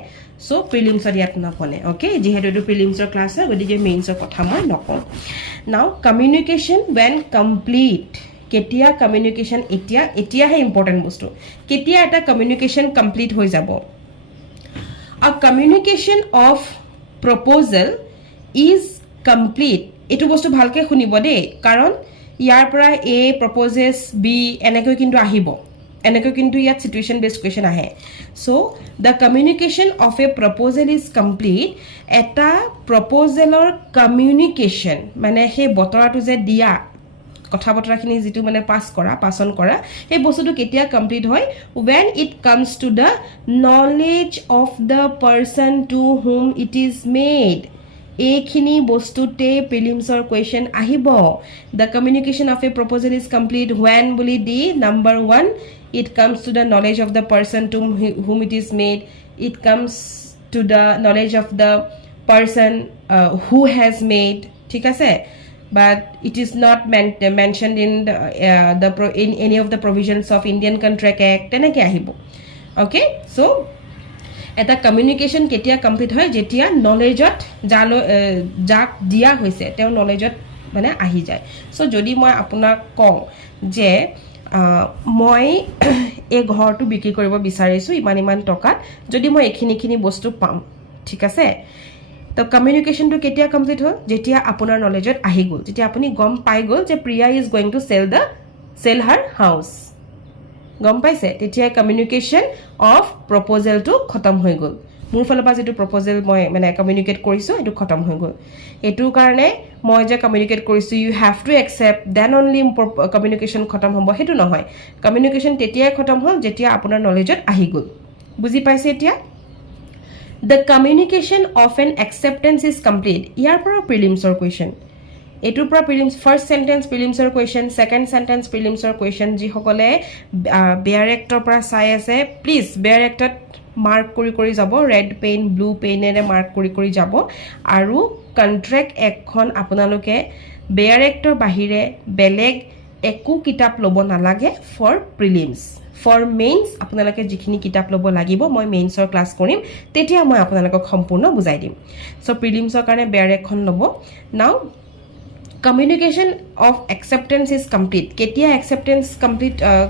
সো প্ৰিলিমছত ইয়াত নবনে ওকে যেহেতু এটো প্ৰিলিমছৰ ক্লাছ হয় গতিকে মেইনছৰ কথা মই নকওঁ নাও কমিউনিকেশন when complete কেতিয়া কমিউনিকেশন এতিয়াহে ইম্পৰ্টেন্ট বস্তু কেতিয়া এটা কমিউনিকেশন কমপ্লিট হৈ যাব a communication of proposal is complete এটো বস্তু ভালকে শুনিব দেই কাৰণ ইয়াৰ পৰা a proposes b এনেকৈ কিন্তু আহিব এনেকৈ কিন্তু ইয়াত সিচুৱেশন বেসড কোৱেশ্চন আহে so the communication of a proposal is complete এটা প্ৰপ'জেলৰ কমিউনিকেশন মানে হে বতৰাটো যে দিয়া কথা বতৰাখিনি যেটো মানে পাছন কৰা এই বস্তুটো কেতিয়া কমপ্লিট হয় when it comes to the knowledge of the person to whom it is made এইখিনি বস্তুতে প্ৰিলিমছৰ কোৱেশ্চন আহিব the communication of a proposal is complete when বুলি দি number 1 it comes to the knowledge of the person to whom it is made it comes to the knowledge of the person who has made ঠিক আছে but it is not mentioned in in any of the provisions of Indian Contract Act teneke ahibo okay so eta communication ketia complete hoy jetia knowledge ot jak dia hoise teo knowledge ot mane ahi jay so jodi moi apuna kong je মই এই ঘৰটো বিক্ৰী কৰিব বিচাৰিছো ইমান টকা যদি মই এখিনি বস্তু পাম ঠিক আছে তো কমিউনিকেশন টু কেতিয়া কমপ্লিট হ'ল যেতিয়া আপোনাৰ নলেজত আহি গল যেতিয়া আপুনি গম পাই গল যে Priya is going to sell her house গম পাইছে তেতিয়া কমিউনিকেশন অফ প্ৰপ'জেল টু খতম হৈ গল মোৰ ফালৰ পৰা যেটো প্ৰপ'জেল মই মানে কমিউনিকেট কৰিছো এটো খতম হৈ গল এটো কাৰণে মই যে কমিউনিকেট কৰিছো you have to accept then only communication খতম হ'ব হেতু নহয় কমিউনিকেশন তেতিয়াই খতম হ'ল যেতিয়া আপোনাৰ নলেজত আহি গল বুজি পাইছে এতিয়া The communication of an acceptance is complete. Here for prelims or question. Etu pra prelims first sentence prelims or question, second sentence prelims or question. Ji hokole bear actor pra sai ase. Please bear actor mark kori jabo. Red pen, blue pen ere mark kori jabo. Aru contract ekhon apunaloke bear actor bahire beleg eku kitap lobo nalage for prelims. For mains আপোনালোকে যিখিনি কিতাপ লব লাগিব মই মেইনছৰ class কৰিম তেতিয়া মই আপোনালোকক সম্পূৰ্ণ বুজাই দিম সো প্ৰিলিমছৰ কাৰণে বেয়াৰ এখন লব নাও কমিউনিকেশন অফ একসেপ্টেন্স ইজ কমপ্লিট কেতিয়া একসেপ্টেন্স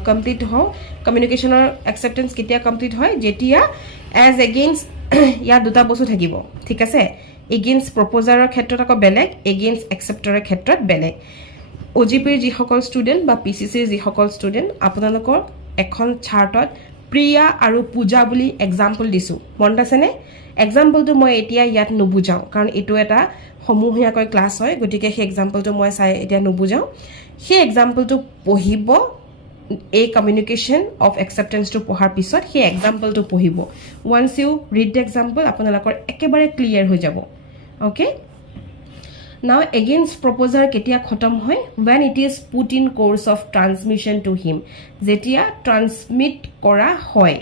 কমপ্লিট হয় কমিউনিকেশনৰ একসেপ্টেন্স কেতিয়া কমপ্লিট হয় যেতিয়া এজ এগেইনষ্ট ইয়া দুটা বস্তু থাকিব ঠিক আছে এগেইনষ্ট প্ৰপ'জাৰৰ ক্ষেত্ৰত আকৌ বেলেগ এগেইনষ্ট একসেপ্টৰৰ ক্ষেত্ৰত বেলেগ ওজিপিৰ যিসকল ষ্টুডেন্ট বা পিসিসিৰ যিসকল ষ্টুডেন্ট আপোনালোকৰ এখন চাৰ্টত প্ৰিয়া আৰু পূজা বুলি এক্সাম্পল দিছো মনত আছে নে এক্সাম্পলটো মই এতিয়া ইয়াত নুবুজাও কাৰণ এটো এটা সমূহীয়াকৈ ক্লাস হয় গতিকে সেই এক্সাম্পলটো মই চাই এতিয়া নুবুজাও সেই এক্সাম্পলটো পঢ়িব a communication of acceptance to পঢ়াৰ পিছত সেই example to পঢ়িব once you read the example আপোনালোকৰ একেবাৰে ক্লিয়াৰ হৈ যাব okay now against proposer কেতিয়া খতম হয় when it is put in course of transmission to him যেতিয়া transmit কৰা হয়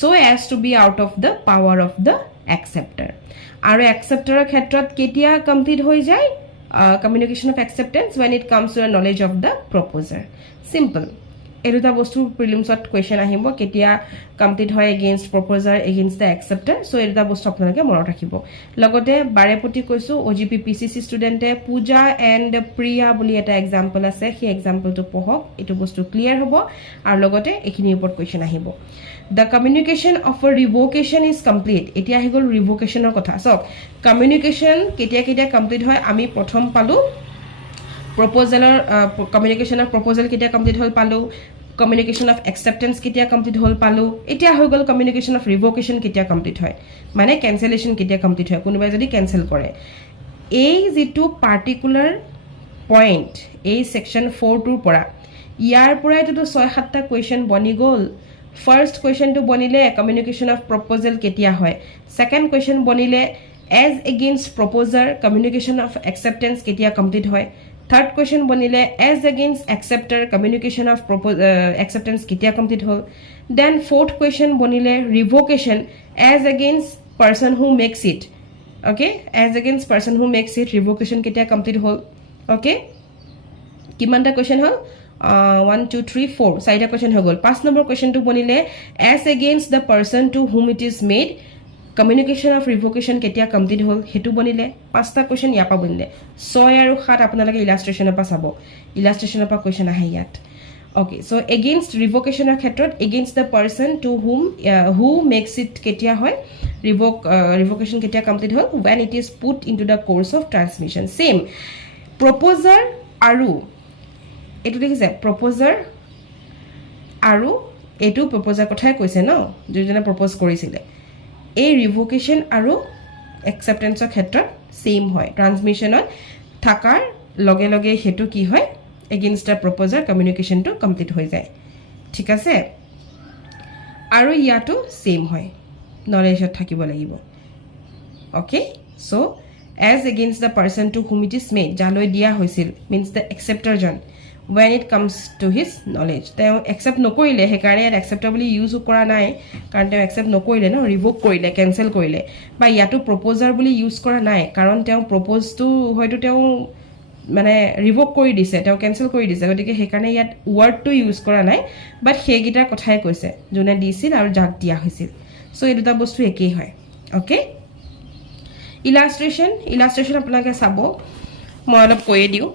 so as to be out of the power of the acceptor আৰু acceptor ক্ষেত্ৰত কেতিয়া complete হৈ যায় communication of acceptance when it comes to the knowledge of the proposer simple এৰুটা বস্তু প্ৰিলিমছত question আহিব কেতিয়া কমপ্লিট হয় against proposer against the acceptor so এৰুটা বস্তু আপোনালোকে মনত ৰাখিব লগতে বাৰেপতি কৈছো OGP PCC ষ্টুডেন্টে পূজা এন্ড প্ৰিয়া বুলি এটা এক্সাম্পল আছে সেই এক্সাম্পলটো পঢ়ক এটো বস্তু ক্লিয়াৰ হ'ব আৰু লগতে এখিনিৰ ওপৰত কোৱেশ্চন আহিব The communication of a revocation is complete. এতিয়া আহি গল ৰিভোকেশনৰ কথা সো কমিউনিকেশন কেতিয়া কেতিয়া কমপ্লিট হয় আমি প্ৰথম পালো proposal communication of proposal কেতিয়া কমপ্লিট হল পালো communication of acceptance কেতিয়া কমপ্লিট হল পালো এতিয়া হৈ গল communication of revocation কেতিয়া কমপ্লিট হয় মানে cancellation কেতিয়া কমপ্লিট হয় কোনোবাই যদি ক্যান্সেল কৰে এই যেটো পাৰ্টিকুলাৰ পয়েন্ট এই সেকশন 4 টুৰ পৰা ইয়াৰ পৰা এটো 6-7টা কোৱেশ্চন বনি গল First question to bonile communication of proposal ketia hoy. Second question bonile as against proposer communication of acceptance ketia complete hoy. Third question bonile as against acceptor communication of acceptance ketia complete hol. Then fourth question bonile revocation as against person who makes it. Okay, as against person who makes it revocation ketia complete hol. Okay, kimanta question hol 1 2 3 4 সাইডা question হৈ গল 5 number কোশ্চেনটো বনিলে as against the person to whom it is made communication of revocation কেতিয়া complete হল হেতু বনিলে পাঁচটা question ইয়াপা বনিলে 6 আৰু 7 আপোনালোকে ইলাস্ট্ৰেচনৰ পা চাব ইলাস্ট্ৰেচনৰ পা question আহে ইয়াত okay so against revocationৰ ক্ষেত্ৰত against the person to whom who makes it কেতিয়া হয় revocation কেতিয়া complete hall when it is put into the course of transmission same proposer আৰু এটো দেখিছে প্ৰপোজাৰ আৰু এটো প্ৰপোজাৰ কথাই কৈছে ন যেজনে প্ৰপোজ কৰিছিলে এই ৰিভোকেশন আৰু একসেপ্টেন্সৰ ক্ষেত্ৰত সেম হয় ট্ৰান্সমিশনত থাকাৰ লগে লগে হেতু কি হয় against the proposer communication to complete হৈ যায় ঠিক আছে আৰু ইয়াটো সেম হয় নলেজত থাকিব লাগিব okay so as against the person to whom it is made জালৈ দিয়া হৈছিল means the acceptor John when it comes to his knowledge তেওঁ accept নকৰিলে হে কাৰণে acceptably use কৰা নাই কাৰণ তেওঁ accept নকৰিলে ন ৰিভোক কৰিলে ক্যান্সেল কৰিলে বা ইয়াটো প্ৰপোজাৰ বুলি ইউজ কৰা নাই কাৰণ তেওঁ প্ৰপোজ টু হয়তো তেওঁ মানে ৰিভোক কৰি দিছে তেওঁ ক্যান্সেল কৰি দিছে গতিকে হে কাৰণে ইয়াত ওয়াৰ্ড টু ইউজ কৰা নাই বাট হেগিটাৰ কথাই কৈছে যোনে দিছিল আৰু যাক দিয়া হৈছিল সো এই দুটা বস্তু একেই হয় ওকে illustration আপোনাকে চাব মই অলপ কৈ দিও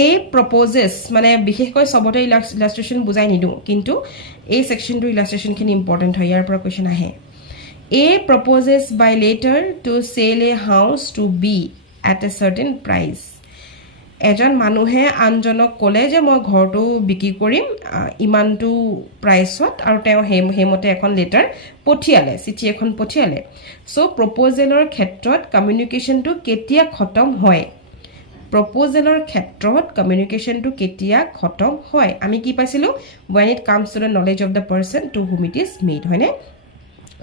a proposes মানে বিশেষকৈ সবতে illustration বুজাই নিদু কিন্তু এই সেকশনটো illustration খিনি ইম্পৰ্টেন্ট হয় ইয়াৰ পৰা কোৱেশ্চন আহে a proposes by letter to sell a house to b at a certain price এজন মানুহে আনজনক কলে যে মই ঘৰটো বিক্ৰী কৰিম ইমানটো প্ৰাইসত আৰু তেওঁ হেমতে এখন লেটাৰ পঠিয়ালে চিঠি এখন পঠিয়ালে সো প্ৰপোজালৰ ক্ষেত্ৰত কমিউনিকেশনটো কেতিয়া খতম হয় প্ৰপোজালৰ ক্ষেত্ৰত কমিউনিকেশনটো কেতিয়া খতম হয় আমি কি পাইছিলো when it comes to the knowledge of the person to whom it is made হয়নে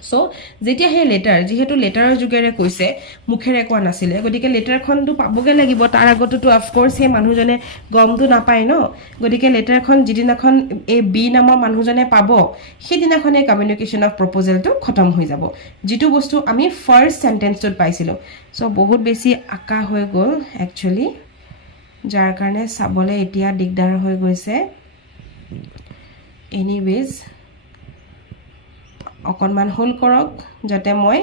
সো যেতিয়া হে লেটাৰ যেহেতু লেটাৰৰ যুগেৰে কৈছে মুখেৰে কোৱা নাছিলে গতিকে লেটাৰখনটো পাবগে লাগিব তাৰ আগতেটো অফ কোৰ্স হে মানুহজনে গমটো নাপায় ন গতিকে লেটাৰখন যিদিনাখন এ বি নামৰ মানুহজনে পাব সেইদিনাখনে কমিউনিকেশন অফ প্ৰপোজালটো খতম হৈ যাব যেটো বস্তু আমি ফাৰ্স্ট সেন্টেন্সত পাইছিলো সো বহুত বেছি আকা হৈ গল একচুয়ালি যাৰ কাৰণে চাবলে এতিয়া দিগদাৰ হৈ গৈছে এনিৱেজ অকনমান হোল কৰক যাতে মই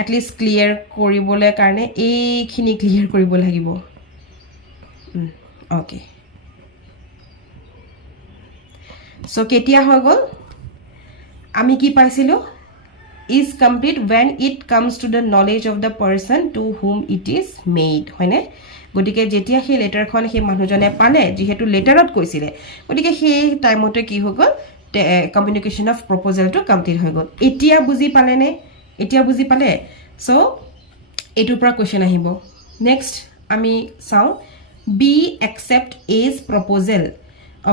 at least ক্লিয়াৰ কৰিবলে কাৰণে এইখিনি ক্লিয়াৰ কৰিব লাগিব ওকে সো কেতিয়া হৈ গল আমি কি পাইছিলো is complete when it comes to the knowledge of the person to whom it is made হয়নে গটিকে যেতিয়া সেই লেটাৰখন সেই মানুহজনে পালে যেহেতু লেটাৰত কৈছিলে গটিকে সেই টাইমতে কি হৈ গল communication of proposal to complete হৈ গল এতিয়া বুজি পালে নে এতিয়া বুজি পালে সো এটুৰ পৰা কোৱেশ্চন আহিব নেক্সট আমি চাও B accept A's proposal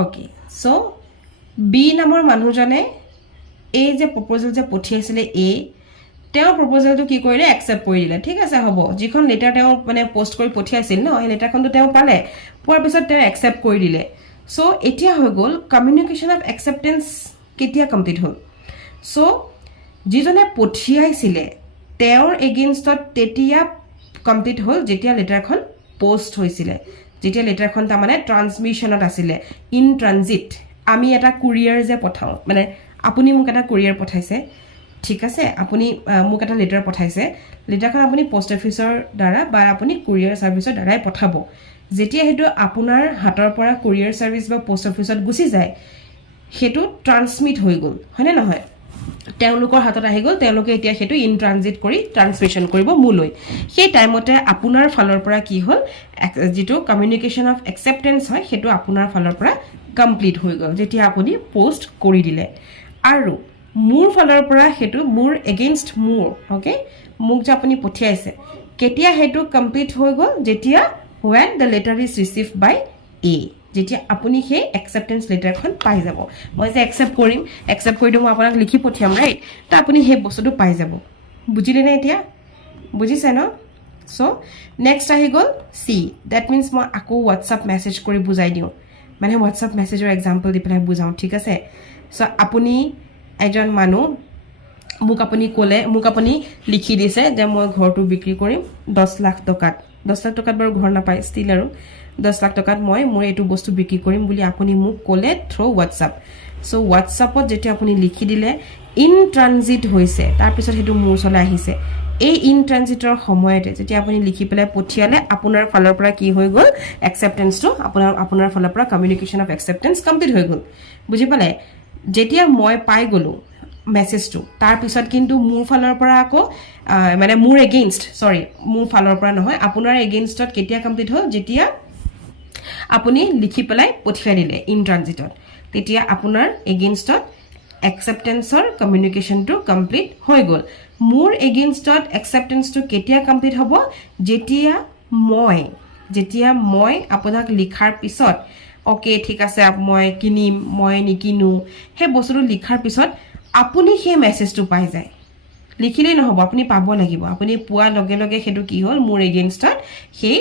okay so B নামৰ মানুহজনে এই যে প্ৰপ'জেল যে পঠিয়াইছিলে এ তেওঁ প্ৰপ'জেলটো কি কৰিলে একচেপ্ট কৰি দিলে ঠিক আছে হ'ব যিখন লেটাৰ তেওঁ মানে পোষ্ট কৰি পঠিয়াইছিল ন এই লেটাৰখনটো তেওঁ পালে পোৱাৰ পিছত তেওঁ একচেপ্ট কৰি দিলে সো এতিয়া হৈ গ'ল কমিউনিকেশ্যন অফ একচেপ্টেন্স কেতিয়া কমপ্লিট হ'ল সো যিজনে পঠিয়াইছিলে তেওঁৰ এগেইনষ্টত তেতিয়া কমপ্লিট হ'ল যেতিয়া লেটাৰখন পোষ্ট হৈছিলে যেতিয়া লেটাৰখন তাৰমানে ট্ৰান্সমিশ্যনত আছিলে ইন ট্ৰানজিট আমি এটা কুৰিয়াৰ যে পঠাওঁ মানে আপুনি মোক এটা কুৰিয়াৰ পঠাইছে ঠিক আছে আপুনি মোক এটা লেটাৰ পঠাইছে লেটাৰখন আপুনি পোষ্ট অফিচৰ দ্বাৰা বা আপুনি কুৰিয়াৰ সাৰ্ভিসৰ দ্বাৰাই পঠাব যেতিয়া হেতু আপোনাৰ হাতৰ পৰা কুৰিয়াৰ সাৰ্ভিস বা পোষ্ট অফিচত গুচি যায় হেতু ট্ৰান্সমিট হৈ গ'ল হয়নে নহয় তেওঁলোকৰ হাতত আহি গ'ল তেওঁলোকে এতিয়া হেতু ইন ট্ৰানজিট কৰি ট্ৰান্সমিশন কৰিব মুলৈ সেই টাইমতে আপোনাৰ ফালৰ পৰা কি হ'ল যেটো কমিউনিকেশ্যন অফ একচেপ্টেন্স হয় হেতু আপোনাৰ ফালৰ পৰা কমপ্লিট হৈ গ'ল যেতিয়া আপুনি পোষ্ট কৰি দিলে আৰু মোৰ ফালৰ পৰা হেতু মোৰ এগেইনষ্ট মোৰ ওকে মোক যে আপুনি পঠিয়াইছে কেতিয়া হেতু কমপ্লিট হৈ গ'ল যেতিয়া when the letter is received by A যেতিয়া আপুনি সেই acceptance লেটাৰখন পাই যাব মই যে একচেপ্ট কৰিম একচেপ্ট কৰি দিম আপোনাক লিখি পঠিয়াম ৰাইট তা আপুনি সেই বস্তুটো পাই যাব বুজিলে নে এতিয়া বুজিছে ন সো নেক্সট আহি গ'ল সি দ্যাট মিন্স মই আকৌ WhatsApp মেসেজ কৰি বুজাই দিও মানে WhatsApp মেসেজৰ एग्जांपल দি পেলাই বুজাও ঠিক আছে সো আপুনি এজন মানুহ মোক আপুনি কোলে মোক আপুনি লিখি দিছে যে মই ঘৰটো বিক্ৰী কৰিম 10 লাখ টকাত 10 লাখ টকাত বৰ ঘৰ নাপায় ষ্টিল আৰু 10 লাখ টকাত মই মোৰ এটো বস্তু বিক্ৰী কৰিম বুলি আপুনি মোক কোলে থ্ৰু WhatsApp সো WhatsAppত যেতে আপুনি লিখি দিলে ইন ট্ৰানজিট হৈছে তাৰ পিছত হেতু মোৰ চলে আহিছে এই ইন ট্ৰানজিটৰ সময়তে যেতে আপুনি লিখি পেলাই পঠিয়ালে আপোনাৰ ফালৰ পৰা কি হৈ গ'ল একচেপ্টেন্সটো আপোনাৰ ফালৰ পৰা কমিউনিকেশ্যন অফ একচেপ্টেন্স কমপ্লিট হৈ গ'ল বুজি পালে যেতিয়া মই পাই গলো মেসেজটো তাৰ পিছত কিন্তু মোৰ ফালৰ পৰা আকৌ মানে মোৰ এগেইনষ্ট সৰি মোৰ ফালৰ পৰা নহয় আপোনাৰ এগেইনষ্টত কেতিয়া কমপ্লিট হ'ল যেতিয়া আপুনি লিখি পেলাই পঠিয়াই দিলে ইন ট্ৰানজিটত তেতিয়া আপোনাৰ এগেইনষ্টত একচেপ্টেন্সৰ কমিউনিকেশ্যনটো কমপ্লিট হৈ গ'ল মোৰ এগেইনষ্টত একচেপ্টেন্সটো কেতিয়া কমপ্লিট হ'ব যেতিয়া মই আপোনাক লিখাৰ পিছত ওকে ঠিক আছে মই কিনিম মই নিকিনো হে বস্তুটো লিখাৰ পিছত আপুনি সেই মেসেজটো পাই যায় লিখিলে নহব আপুনি পাব লাগিব আপুনি পোৱা লগে লগে হেতু কি হ'ল মোৰ এগেইনষ্টত সেই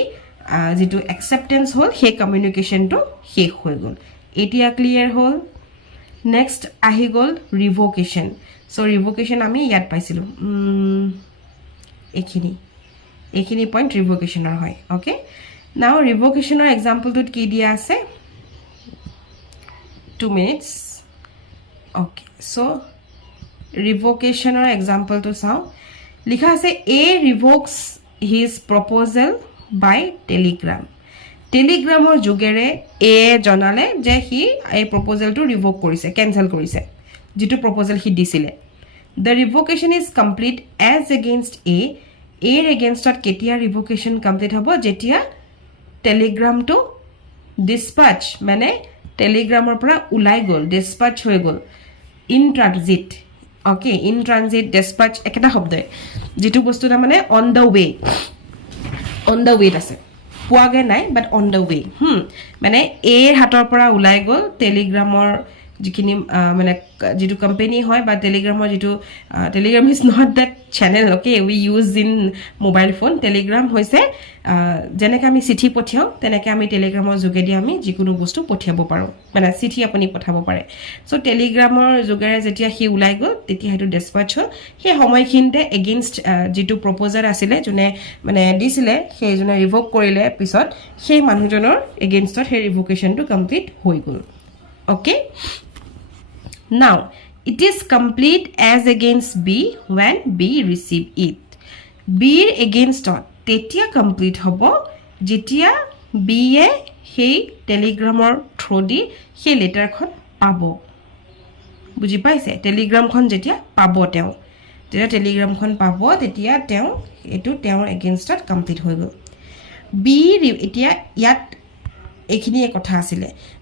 যেটো একচেপ্টেন্স হ'ল সেই কমিউনিকেশ্যনটো শেষ হৈ গ'ল এতিয়া ক্লিয়াৰ হ'ল নেক্সট আহি গ'ল ৰিভোকেশন সো ৰিভোকেশন আমি ইয়াত পাইছিলো এখিনি পইণ্ট ৰিভোকেশনৰ হয় ওকে নাও ৰিভোকেশনৰ এক্সাম্পলটোত কি দিয়া আছে 2 minutes okay so revocation or example to sound likha ase A revokes his proposal by telegram or jogere A janale je he a proposal to revoke korise cancel korise jitu proposal he disile the revocation is complete as against A against ketia revocation complete hobo jetia telegram to dispatch mane টেলিগ্ৰামৰ পৰা উলাই গ'ল dispatch হৈ গ'ল in transit okay in transit dispatch একটা শব্দ যেটো বস্তু না মানে অন দা ৱে আছে পোৱাগে নাই বাট অন দা ৱে মানে এৰ হাতৰ পৰা উলাই গ'ল টেলিগ্ৰামৰ যিখিনি মানে যেটো কোম্পানী হয় বা টেলিগ্ৰামৰ যেটো Telegram is not that channel okay we use in mobile phone Telegram হৈছে যেনেকৈ আমি চিঠি পঠিয়াও তেনেকৈ আমি টেলিগ্ৰামৰ যোগেদি আমি যিকোনো বস্তু পঠিয়াব পাৰো মানে চিঠি আপুনি পঠাব পাৰে সো টেলিগ্ৰামৰ যোগেৰে যেতিয়া হি উলাই গ'ল তেতিয়া হেতু ডিসপ্যাচ হ'ল সেই সময়খিনতে এগেইনষ্ট যেটো প্ৰপ'জাল আছিল জনে মানে দিছিলে সেই জনে ৰিভোক কৰিলে পিছত সেই মানুহজনৰ এগেইনষ্টত সেই ৰিভোকেশনটো কমপ্লিট হৈ গ'ল okay now it is complete as against B when B receive it B against tetia complete hobo jetia B e hey telegramor through di he letter khon pabo buji paise telegram khon jetia pabo teo jetia telegram khon pabo tetia teo etu teo against complete hoi gol B etia yat এখিনি কথা আছিল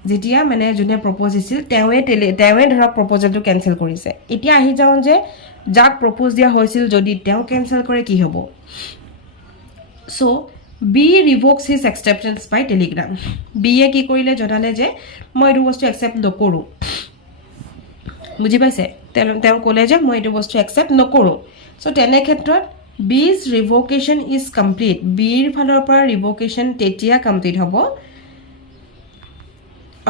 যেতিয়া মানে জুনে propose দিছিল তেৱে ধৰক প্ৰপ'জালটো cancel কৰিছে এতিয়া আহি যাও যে যাক প্ৰপ'জ দিয়া হৈছিল যদি তেও ক্যান্সেল কৰে কি হ'ব so B ৰিভোক্স his একচেপ্টেন্স by Telegram B A কি কৰিলে জনালে যে মই এই বস্তু একচেপ্ট নকৰো বুজি পাইছে তেওঁ ক'লে যে মই এইটো বস্তু একচেপ্ট নকৰোঁ সো তেনে ক্ষেত্ৰত B's revocation is complete B'ৰ ফালৰ পৰা revocation তেতিয়া কমপ্লিট হ'ব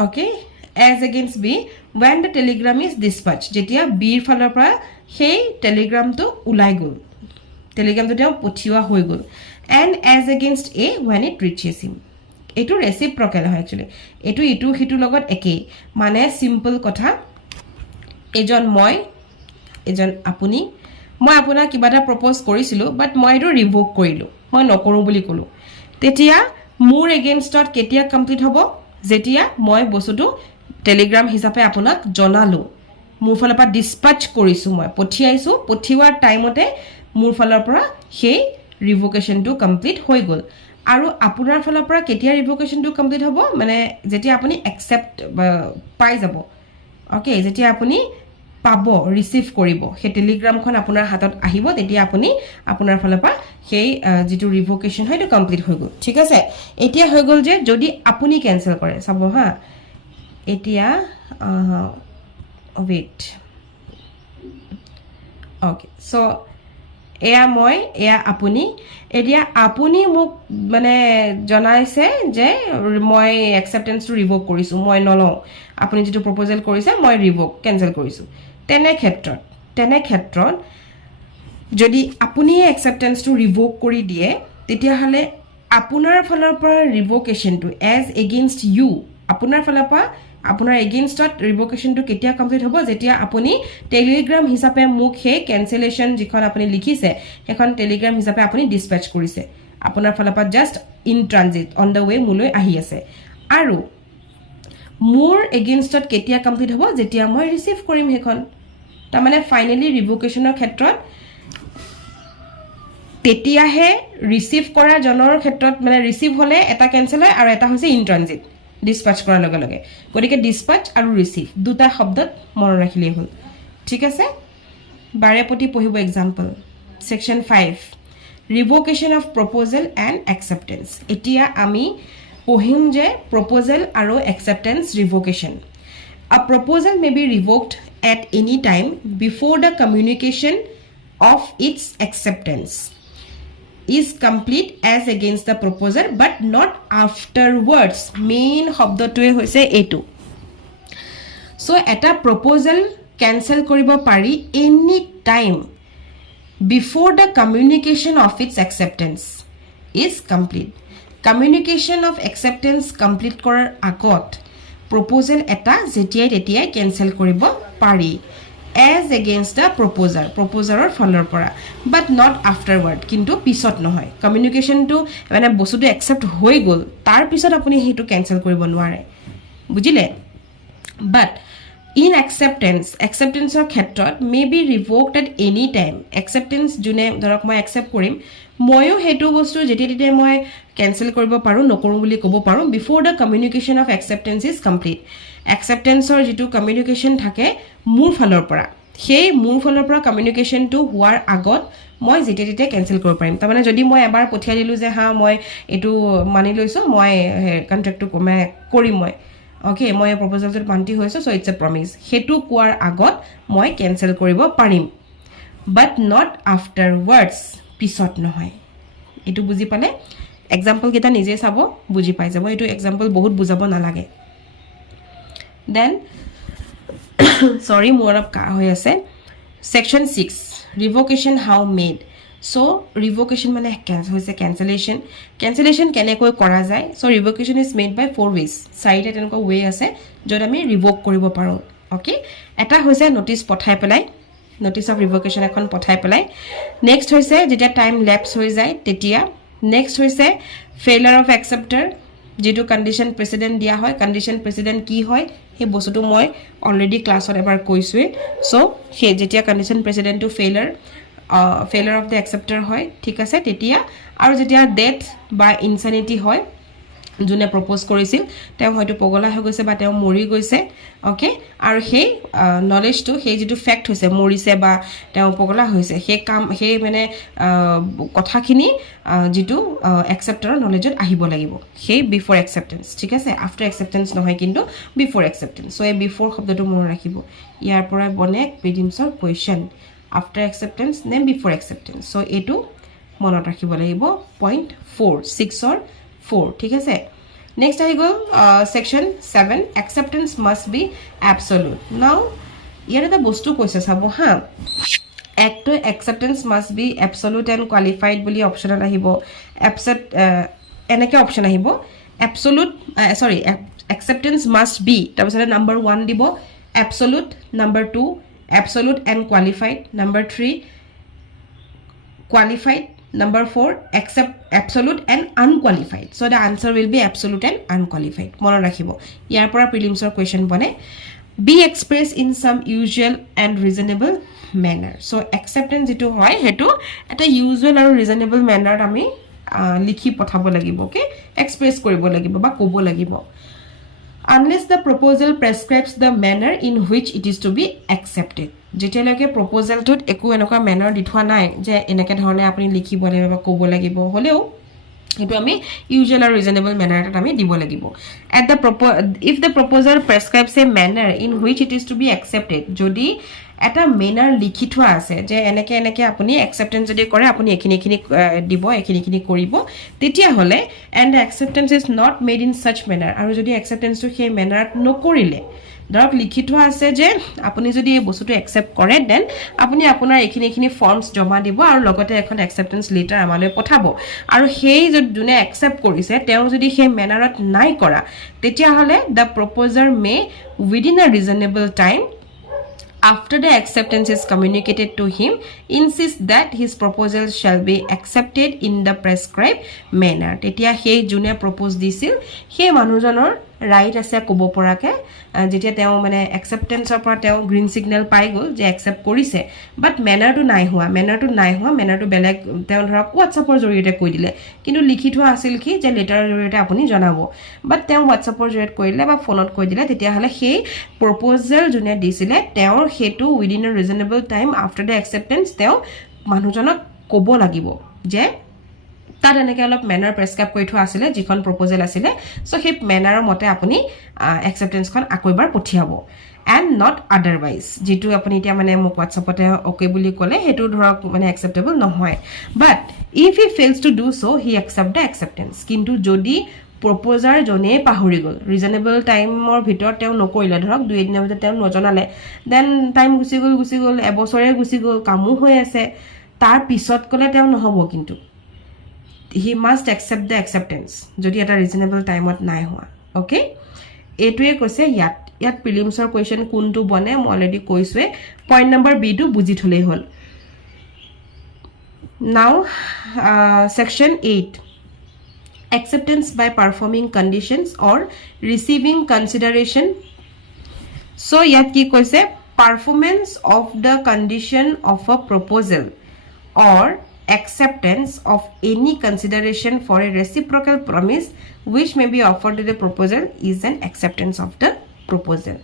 okay as against B when the telegram is dispatched যেতিয়া B'ৰ ফালৰ পৰা সেই টেলিগ্ৰামটো ওলাই গ'ল টেলিগ্ৰামটো তেওঁ পঠিওৱা হৈ গ'ল and as against A when it reaches him এটো ৰেচিপ্ৰকেল হয় একচুয়ালি এটো ইটো হিটো লগত একেই মানে সিম্পল কথা এজন মই এজন আপুনি মই আপোনাক কিবা এটা প্ৰপ'জ কৰিছিলো বাট মই এটো ৰিভোক কৰিলো মই নকৰো বুলি কলো তেতিয়া মোৰ এগেইনষ্টত কেতিয়া কমপ্লিট হ'ব যেতিয়া মই বস্তুটো টেলিগ্ৰাম হিচাপে আপোনাক জনালো মোৰ ফালৰ পৰা ডিসপ্যাচ কৰিছো মই পঠিয়াইছো পঠিওৱাৰ টাইমতে মোৰ ফালৰ পৰা সেই ৰিভোকেশনটো কমপ্লিট হৈ গ'ল আৰু আপোনাৰ ফালৰ পৰা কেতিয়া ৰিভোকেশনটো কমপ্লিট হ'ব মানে যেতিয়া আপুনি একচেপ্ট পাই যাব ওকে যেতিয়া আপুনি পাব ৰিসিভ কৰিব সেই টেলিগ্ৰামখন আপোনাৰ হাতত আহিব তেতিয়া আপুনি আপোনাৰ ফালৰ পৰা সেই যেটো ৰিভোকেশন হয়টো কমপ্লিট হৈ গ'ল ঠিক আছে এতিয়া হৈ গ'ল যে যদি আপুনি ক্যান্সেল কৰে চাব হা এতিয়া wait okay so এয়া মই এয়া আপুনি এতিয়া আপুনি মোক মানে জনাইছে যে মই অ্যাকসেপ্টেন্সটো ৰিভোক কৰিছো মই নলও আপুনি যেটো প্ৰপ'জাল কৰিছে মই ৰিভোক ক্যান্সেল কৰিছো তেনে ক্ষেত্ৰত যদি আপুনি অ্যাকসেপ্টেন্সটো ৰিভোক কৰি দিয়ে তেতিয়া হলে আপোনাৰ ফালৰ পৰা ৰিভোকেশনটো এজ এগেইনষ্ট ইউ আপোনাৰ ফালৰ পৰা আপোনাৰ এগেইনষ্টত ৰিভোকেশনটো কেতিয়া কমপ্লিট হ'ব যেতিয়া আপুনি টেলিগ্ৰাম হিচাপে মোক হে ক্যান্সেলেশন যিখন আপুনি লিখিছে এখন টেলিগ্ৰাম হিচাপে আপুনি ডিসপ্যাচ কৰিছে আপোনাৰ ফালৰ পৰা just in transit on the way মুলৈ আহি আছে আৰু মোৰ এগেইনষ্টত কেতিয়া কমপ্লিট হ'ব যেতিয়া মই ৰিসিভ কৰিম হেখন তাৰ মানে ফাইনালি ৰিভোকেশনৰ ক্ষেত্ৰত তেতিয়াহে ৰিসিভ কৰা জনৰ ক্ষেত্ৰত মানে ৰিসিভ হলে এটা ক্যান্সেল হয় আৰু এটা হৈছে ইন ট্ৰানজিট ডিসপ্যাচ কৰাৰ লগে লগে গতিকে ডিসপ্যাচ আৰু ৰিসিভ দুটা শব্দত মন ৰাখিলে হ'ল ঠিক আছে বাৰে পটি পঢ়িব example section 5 revocation of proposal and acceptance এতিয়া আমি পঢ়িম যে প্ৰপ'জাল আৰু acceptance revocation A proposal may be revoked at any time before the communication of its acceptance is complete as against the proposer but not afterwards main শব্দটোৱে হৈছে এটো so এটা proposal cancel কৰিব পাৰি any time before the communication of its acceptance is complete communication of acceptance complete কৰাৰ আগত proposal এটা যেতিয়াই তেতিয়াই cancel কৰিব পাৰি as against the proposer ফালৰ পৰা but not afterward কিন্তু পিছত নহয় communication to মানে বস্তুটো accept হৈ গল তাৰ পিছত আপুনি হেতু cancel কৰিব নোৱাৰে বুজিলে but in acceptance or ক্ষেত্ৰত may be revoked at any time acceptance জুনে ধৰক মই accept কৰিম ময়ো হেতু বস্তু যেতিয়া তেতিয়া মই cancel কৰিব পাৰো নকৰো বুলি ক'ব পাৰো before the communication of acceptance is complete acceptance or যেটো communication থাকে মোৰ ফালৰ পৰা সেই মোৰ ফালৰ পৰা communication to হোৱাৰ আগত মই যেতিয়া তেতিয়া cancel কৰিব পাৰিম তাৰ মানে যদি মই এবাৰ পঠিয়াই দিলো যে হা মই এটো মানি লৈছো মই কন্ট্ৰাক্টটো কৰিম মই okay মই প্ৰপ'জালটো মান্তি হৈছো so it's a promise হেতু কোৱাৰ আগত মই cancel কৰিব পাৰিম but not afterwards পিছত নহয় এটো বুজি পালে এক্সাম্পল কেটা নিজে চাব বুজি পাই যাব এটো এক্সাম্পল বহুত বুজাব নালাগে then sorry more of কা হৈ আছে section 6 revocation how made so revocation মানে cancel হৈছে cancellation কেনেকৈ কৰা যায় so revocation is made by four ways চাৰিটা তেনেকুৱা way আছে যত আমি revoke কৰিব পাৰো okay এটা হৈছে notice পঠাই পেলাই notice of revocation এখন পঠাই পেলাই next হৈছে যেতিয়া time lapse হৈ যায় তেতিয়া next হৈছে failure of acceptor যেটো condition precedent দিয়া হয় condition precedent কি হয় হে বস্তুটো মই অলৰেডি ক্লাছত এবাৰ কৈছোৱে সো হে যেতিয়া condition precedent to failure of the acceptor হয় ঠিক আছে তেতিয়া আৰু যেতিয়া death বা insanity হয় যোনে প্ৰপ'জ কৰিছিল তেওঁ হয়তো পগলা হৈ গৈছে বা তেওঁ মৰি গৈছে ওকে আৰু সেই নলেজটো সেই যেটো ফ্যাক্ট হৈছে মৰিছে বা তেওঁ পগলা হৈছে সেই কাম সেই মানে কথাখিনি যেটো একসেপ্টৰৰ নলেজত আহিব লাগিব সেই বিফৰ একসেপ্টেন্স ঠিক আছে আফটাৰ একসেপ্টেন্স নহয় কিন্তু বিফৰ একসেপ্টেন্স সো এই বিফৰ শব্দটো মনত ৰাখিব ইয়াৰ পৰা বনে প্ৰিলিমছৰ কোৱেশ্চন আফটাৰ একসেপ্টেন্স নে বিফৰ একসেপ্টেন্স সো এটো মনত ৰাখিব লাগিব পইণ্ট 4 6 or 4 ঠিক আছে next I go section 7 acceptance must be absolute now ইয়াৰ এটা বস্তু কৈছে চাব হা একটো acceptance must be absolute and qualified বুলি অপচন আহিব absent এনেকে অপচন আহিব absolute sorry acceptance must be তাৰপিছত number 1 দিব absolute number 2 absolute and qualified number 3 qualified number 4 accept absolute and unqualified so the answer will be absolute and unqualified মনত ৰাখিব ইয়াৰ পৰা প্ৰিলিমছৰ question বনে be expressed in some usual and reasonable manner so acceptance যেটো হয় হেতু এটা usual আৰু reasonable manner আমি লিখি পঠাব লাগিব ওকে এক্সপ্ৰেছ কৰিব লাগিব বা ক'ব লাগিব unless the proposal prescribes the manner in which it is to be accepted যেতিয়ালৈকে প্ৰপ'জালটোত একো এনেকুৱা মেনাৰ দি থোৱা নাই যে এনেকে ধৰণে আপুনি লিখিব লাগিব বা ক'ব লাগিব হলেও এটো আমি ইউজুৱেল আৰু ৰিজনেবল মেনাৰত আমি দিব লাগিব at the if the proposal prescribes a manner in which it is to be accepted যদি এটা মেনাৰ লিখি থোৱা আছে যে এনেকে এনেকে আপুনি acceptance যদি কৰে আপুনি এখিনি দিব এখিনি কৰিব তেতিয়া হলে and the acceptance is not made in such manner আৰু যদি acceptance টো সেই মেনাৰত নকৰিলে ধৰক লিখি থোৱা আছে যে আপুনি যদি এই বস্তুটো একসেপ্ট কৰে দেন আপুনি আপোনাৰ এখিনি ফৰ্মছ জমা দিব আৰু লগতে এখন একসেপ্টেন্স লেটাৰ আমালৈ পঠাব আৰু সেই যোনে একসেপ্ট কৰিছে তেওঁ যদি সেই মেনাৰত নাই কৰা তেতিয়া হলে the proposer may within a reasonable time after the acceptance is communicated to him insist that his proposal shall be accepted in the prescribed manner তেতিয়া সেই যোনে প্ৰপ'জ দিছিল সেই মানুহজনৰ ৰাইট আছে ক'ব পৰাকে যেতিয়া তেওঁ মানে একসেপ্টেন্সৰ পৰা তেওঁ গ্ৰীন সিগন্যাল পাই গল যে একসেপ্ট কৰিছে বাট মেনাৰটো নাই হোৱা মেনাৰটো বেলেগ তেওঁ ধৰক WhatsAppৰ জৰিয়তে কৈ দিলে কিন্তু লিখি থোৱা আছিল কি যে লেটাৰৰ জৰিয়তে আপুনি জনাব বাট তেওঁ WhatsAppৰ জৰিয়তে কৈলে বা ফোনত কৈ দিলে তেতিয়া হলে সেই প্ৰপ'জাল যোনে দিছিলে তেওঁৰ হেতু within a reasonable time after the acceptance তেওঁ মানুহজনক ক'ব লাগিব যে তাত এনেকে অলপ মেনাৰ প্ৰেসক্ৰাইব কৰি থোৱা আছিল যিখন প্ৰপ'জাল আছিল সো সেই মেনাৰৰ মতে আপুনি একসেপ্টেন্সখন আকৈবাৰ পঠিয়াব and not otherwise যেটো আপুনি এতিয়া মানে মোক WhatsAppতে ওকে বুলি ক'লে হেতু ধৰক মানে acceptable নহয় but if he fails to do so he accept the acceptance কিন্তু যদি প্ৰপ'জাৰ জনে পাহৰি গল ৰিজনেবল টাইমৰ ভিতৰত তেওঁ নকৰিলে ধৰক 2 দিনৰ ভিতৰত তেওঁ নজনালে দেন টাইম গুছি গল এবছৰে গুছি গল কামো হৈ আছে তাৰ পিছত ক'লে তেওঁ নহব কিন্তু he must accept the acceptance যদি এটা reasonable টাইমত নাই হোৱা ওকে এটোৱে কৈছে ইয়াত প্ৰিলিমছৰ কোৱেশ্চন কোনটো বনে মই অলৰেডি কৈছোৱে পইণ্ট নম্বৰ বি টো বুজি থলেই হল now section 8 acceptance by performing conditions or receiving consideration so ইয়াত কি কৈছে performance of the condition of a proposal or acceptance of any consideration for a reciprocal promise which may be offered to the proposal is an acceptance of the proposal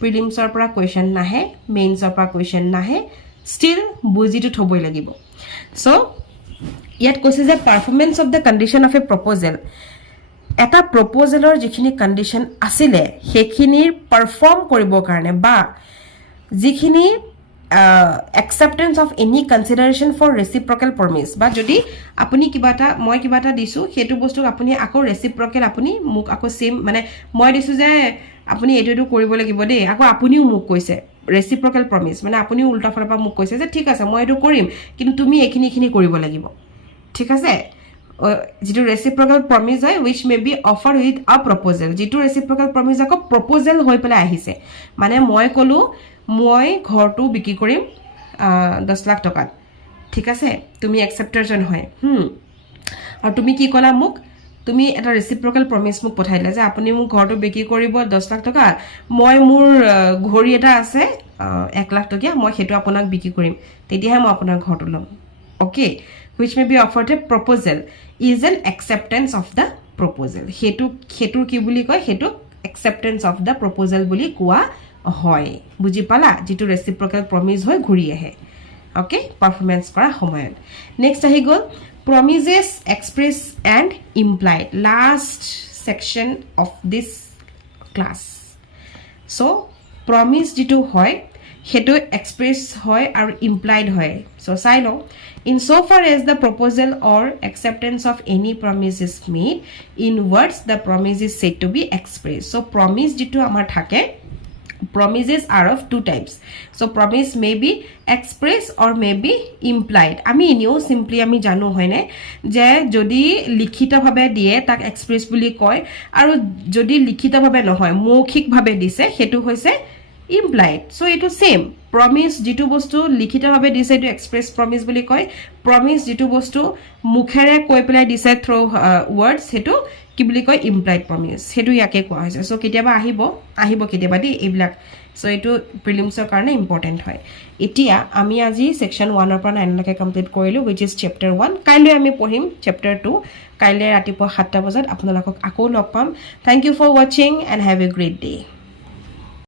prelims or pra question nahe mains or pra question nahe still buji to thoboi lagibo so yet কৈছে যে performance of the condition of a proposal এটা proposal or jikhini condition asile hekhinir perform koribo karone ba jikhini acceptance of any consideration for reciprocal promise বা যদি আপুনি কিবাটা মই কিবাটা দিছো হেতু বস্তু আপুনি আকৌ reciprocal আপুনি মুক আকৌ সেম মানে মই দিছো যে আপুনি এটো কৰিব লাগিব দে আকৌ আপুনিও মুক কৈছে reciprocal promise মানে আপুনি উল্টা ফলৰ পৰা মুক কৈছে যে ঠিক আছে মই এটো কৰিম কিন্তু তুমি এখিনি কৰিব লাগিব ঠিক আছে যেটো reciprocal promise হয় which may be offered with a proposal যেটো reciprocal promise আকৌ proposal হৈ পেলাই আহিছে মানে মই কলো মই ঘৰটো বিক্ৰী কৰিম 10 লাখ টকা ঠিক আছে তুমি একসেপ্টাৰ জন হয় আৰু তুমি কি কলা মোক তুমি এটা ৰেচিপ্ৰকেল প্ৰমিস মোক পঠাইলা যে আপুনি মোক ঘৰটো বিক্ৰী কৰিব 10 লাখ টকা মই মোৰ ঘড়ী এটা আছে 1 লাখ টকা মই হেতু আপোনাক বিক্ৰী কৰিম তেতিয়াহে মই আপোনাৰ ঘৰটো লম okay which may be offered a proposal is an acceptance of the proposal হেতুৰ কি বুলি কয় হেতু acceptance of the proposal বুলি কোৱা হয় বুজি পালা যেটো reciprocal promise হৈ ঘূৰি আহে okay performance কৰা সময়ত next আহি গল promises express and implied last section of this class so promise যেটো হয় হেতু express হয় আৰু implied হয় so চাই লও insofar as the proposal or acceptance of any promise is made in words the promise is said to be expressed so promise যেটো আমাৰ থাকে promises are of two types so promise may be expressed or may be implied আমি এনেও simply আমি জানো হয়নে যে যদি লিখিতভাৱে দিয়ে তাক express বুলি কয় আৰু যদি লিখিতভাৱে নহয় মৌখিকভাৱে দিছে হেতু হৈছে implied so etu same promise jitu bostu likhita bhabe dise etu express promise boli koy promise jitu bostu mukhere koi pelai dise through words hetu ki boli koy implied promise hetu yake koa hoise so ketiaba ahibo ketiaba di ebilak so etu prelims or karone important hoy etia ami aji section 1 or 9 lake complete korilu which is chapter 1 kaile ami pohim chapter 2 kaile ratipo 7 ta bajat apnalakok ako log pam thank you for watching and have a great day